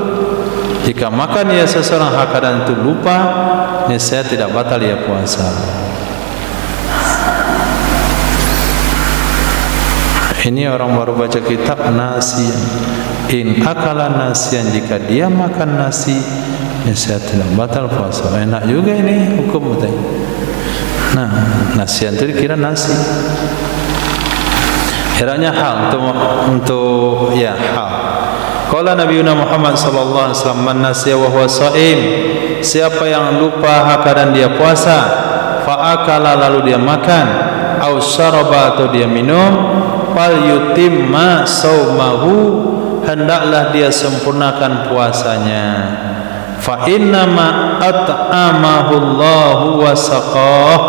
Jika makan ia seseorang hakadan itu lupa, ini saya tidak batal ia puasa. Ini orang baru baca kitab nasiyan. In akala nasiyan, jika dia makan nasi, ini saya tidak batal puasa. Enak juga ini hukum katanya. Nah, nasiyan itu dikira nasi. Kiranya hal untuk ya hal. Qala Nabiyuna Muhammad sallallahu alaihi wasallam, man nasiya wa huwa shaim, siapa yang lupa hakadan dia puasa, fa akala lalu dia makan, au syaraba atau dia minum, fal yutimma saumahu, hendaklah dia sempurnakan puasanya. Fa inna ma at'amahu Allahu wa saqah,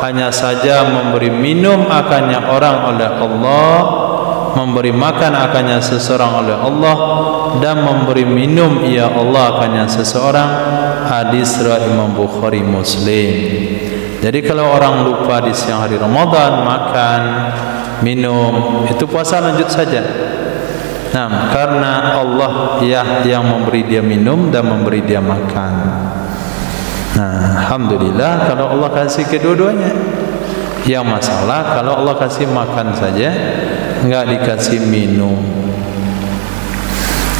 hanya saja memberi minum akannya orang oleh Allah, memberi makan akannya seseorang oleh Allah, dan memberi minum ya Allah akannya seseorang. Hadis riwayat Imam Bukhari Muslim. Jadi kalau orang lupa di siang hari Ramadan makan, minum, itu puasa lanjut saja. Nah, karena Allah yang memberi dia minum dan memberi dia makan. Nah, alhamdulillah kalau Allah kasih kedua-duanya. Yang masalah kalau Allah kasih makan saja, enggak dikasih minum.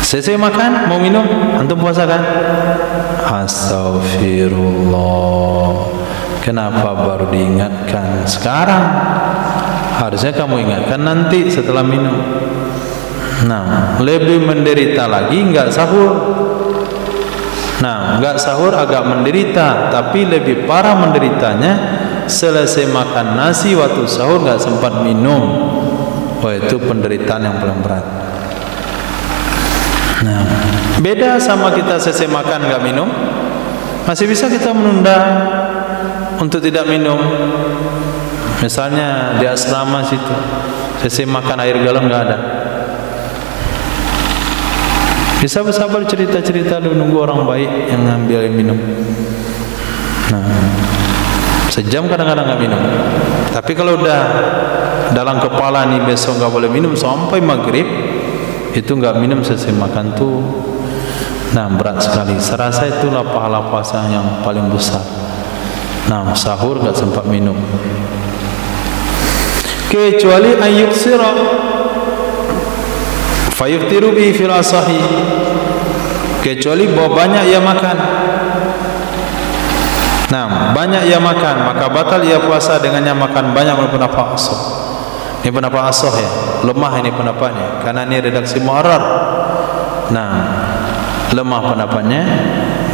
Selesai makan, mau minum, antum puasa kan? Astagfirullah. Kenapa baru diingatkan sekarang? Harusnya kamu ingatkan nanti setelah minum. Nah, lebih menderita lagi enggak sahur. Nah, enggak sahur agak menderita, tapi lebih parah menderitanya selesai makan nasi waktu sahur enggak sempat minum. Wah, itu penderitaan yang paling berat. Nah, beda sama kita selesai makan enggak minum. Masih bisa kita menunda untuk tidak minum. Misalnya di asrama situ, saya makan air galon nggak ada. Bisa bersabar cerita-cerita dulu, nunggu orang baik yang ngambil minum. Nah, sejam kadang-kadang nggak minum. Tapi kalau udah dalam kepala nih besok nggak boleh minum sampai maghrib, itu nggak minum selesai makan tuh, nah berat sekali. Serasa itulah pahala puasa yang paling besar. Nah, sahur nggak sempat minum. Kecuali ayyuk sirah fayuftiru bihi fil asahi, kecuali bahwa banyak ia makan. Nah, banyak ia makan, maka batal ia puasa dengannya makan banyak menurut pendapat asah. Ini pendapat asah ya, lemah ini pendapatnya, karena ini redaksi mu'arrar. Nah, lemah pendapatnya.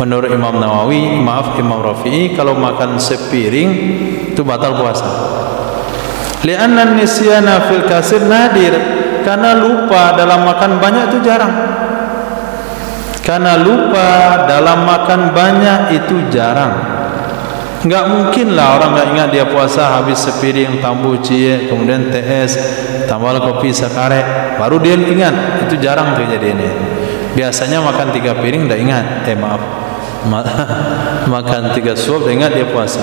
Menurut Imam Nawawi, Imam Rafi'i, kalau makan sepiring itu batal puasa. Li'anna nisyana fil kasir nadir, karena lupa dalam makan banyak itu jarang. Karena lupa dalam makan banyak itu jarang. Enggak mungkin lah orang enggak ingat dia puasa habis sepiring tambu cie, kemudian TS, tambah kopi sekarek, baru dia ingat. Itu jarang terjadi ini. Biasanya makan 3 piring enggak ingat. Makan 3 suap dah ingat dia puasa.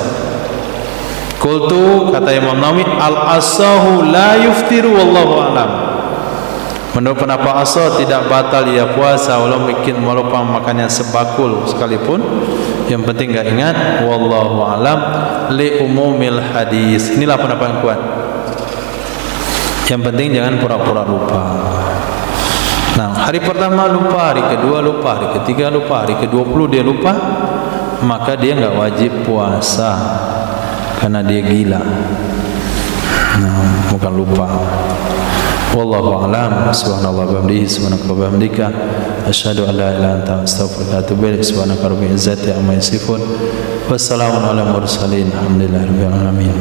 Qultu, kata Imam Nawawi, al-asahu la yuftiru wallahu a'lam. Menurut pendapat asal tidak batal ia puasa walaupun makannya sebakul sekalipun, yang penting enggak ingat. Wallahu a'lam li umumil hadis. Inilah pendapat yang kuat. Yang penting jangan pura-pura lupa. Nah, hari pertama lupa, hari kedua lupa, hari ketiga lupa, hari ke-20 dia lupa, maka dia enggak wajib puasa karena dia gila. Nah, bukan lupa. Wallahu a'lam. Subhanallah wa bihamdihi, subhanaka wa bihamdika, asyhadu an la ilaha illa anta, astaghfiruka wa atubu ilaik. Subhanaka rabbil izzati amma yasifun. Wassalamu ala mursalin. Alhamdulillahirabbil alamin.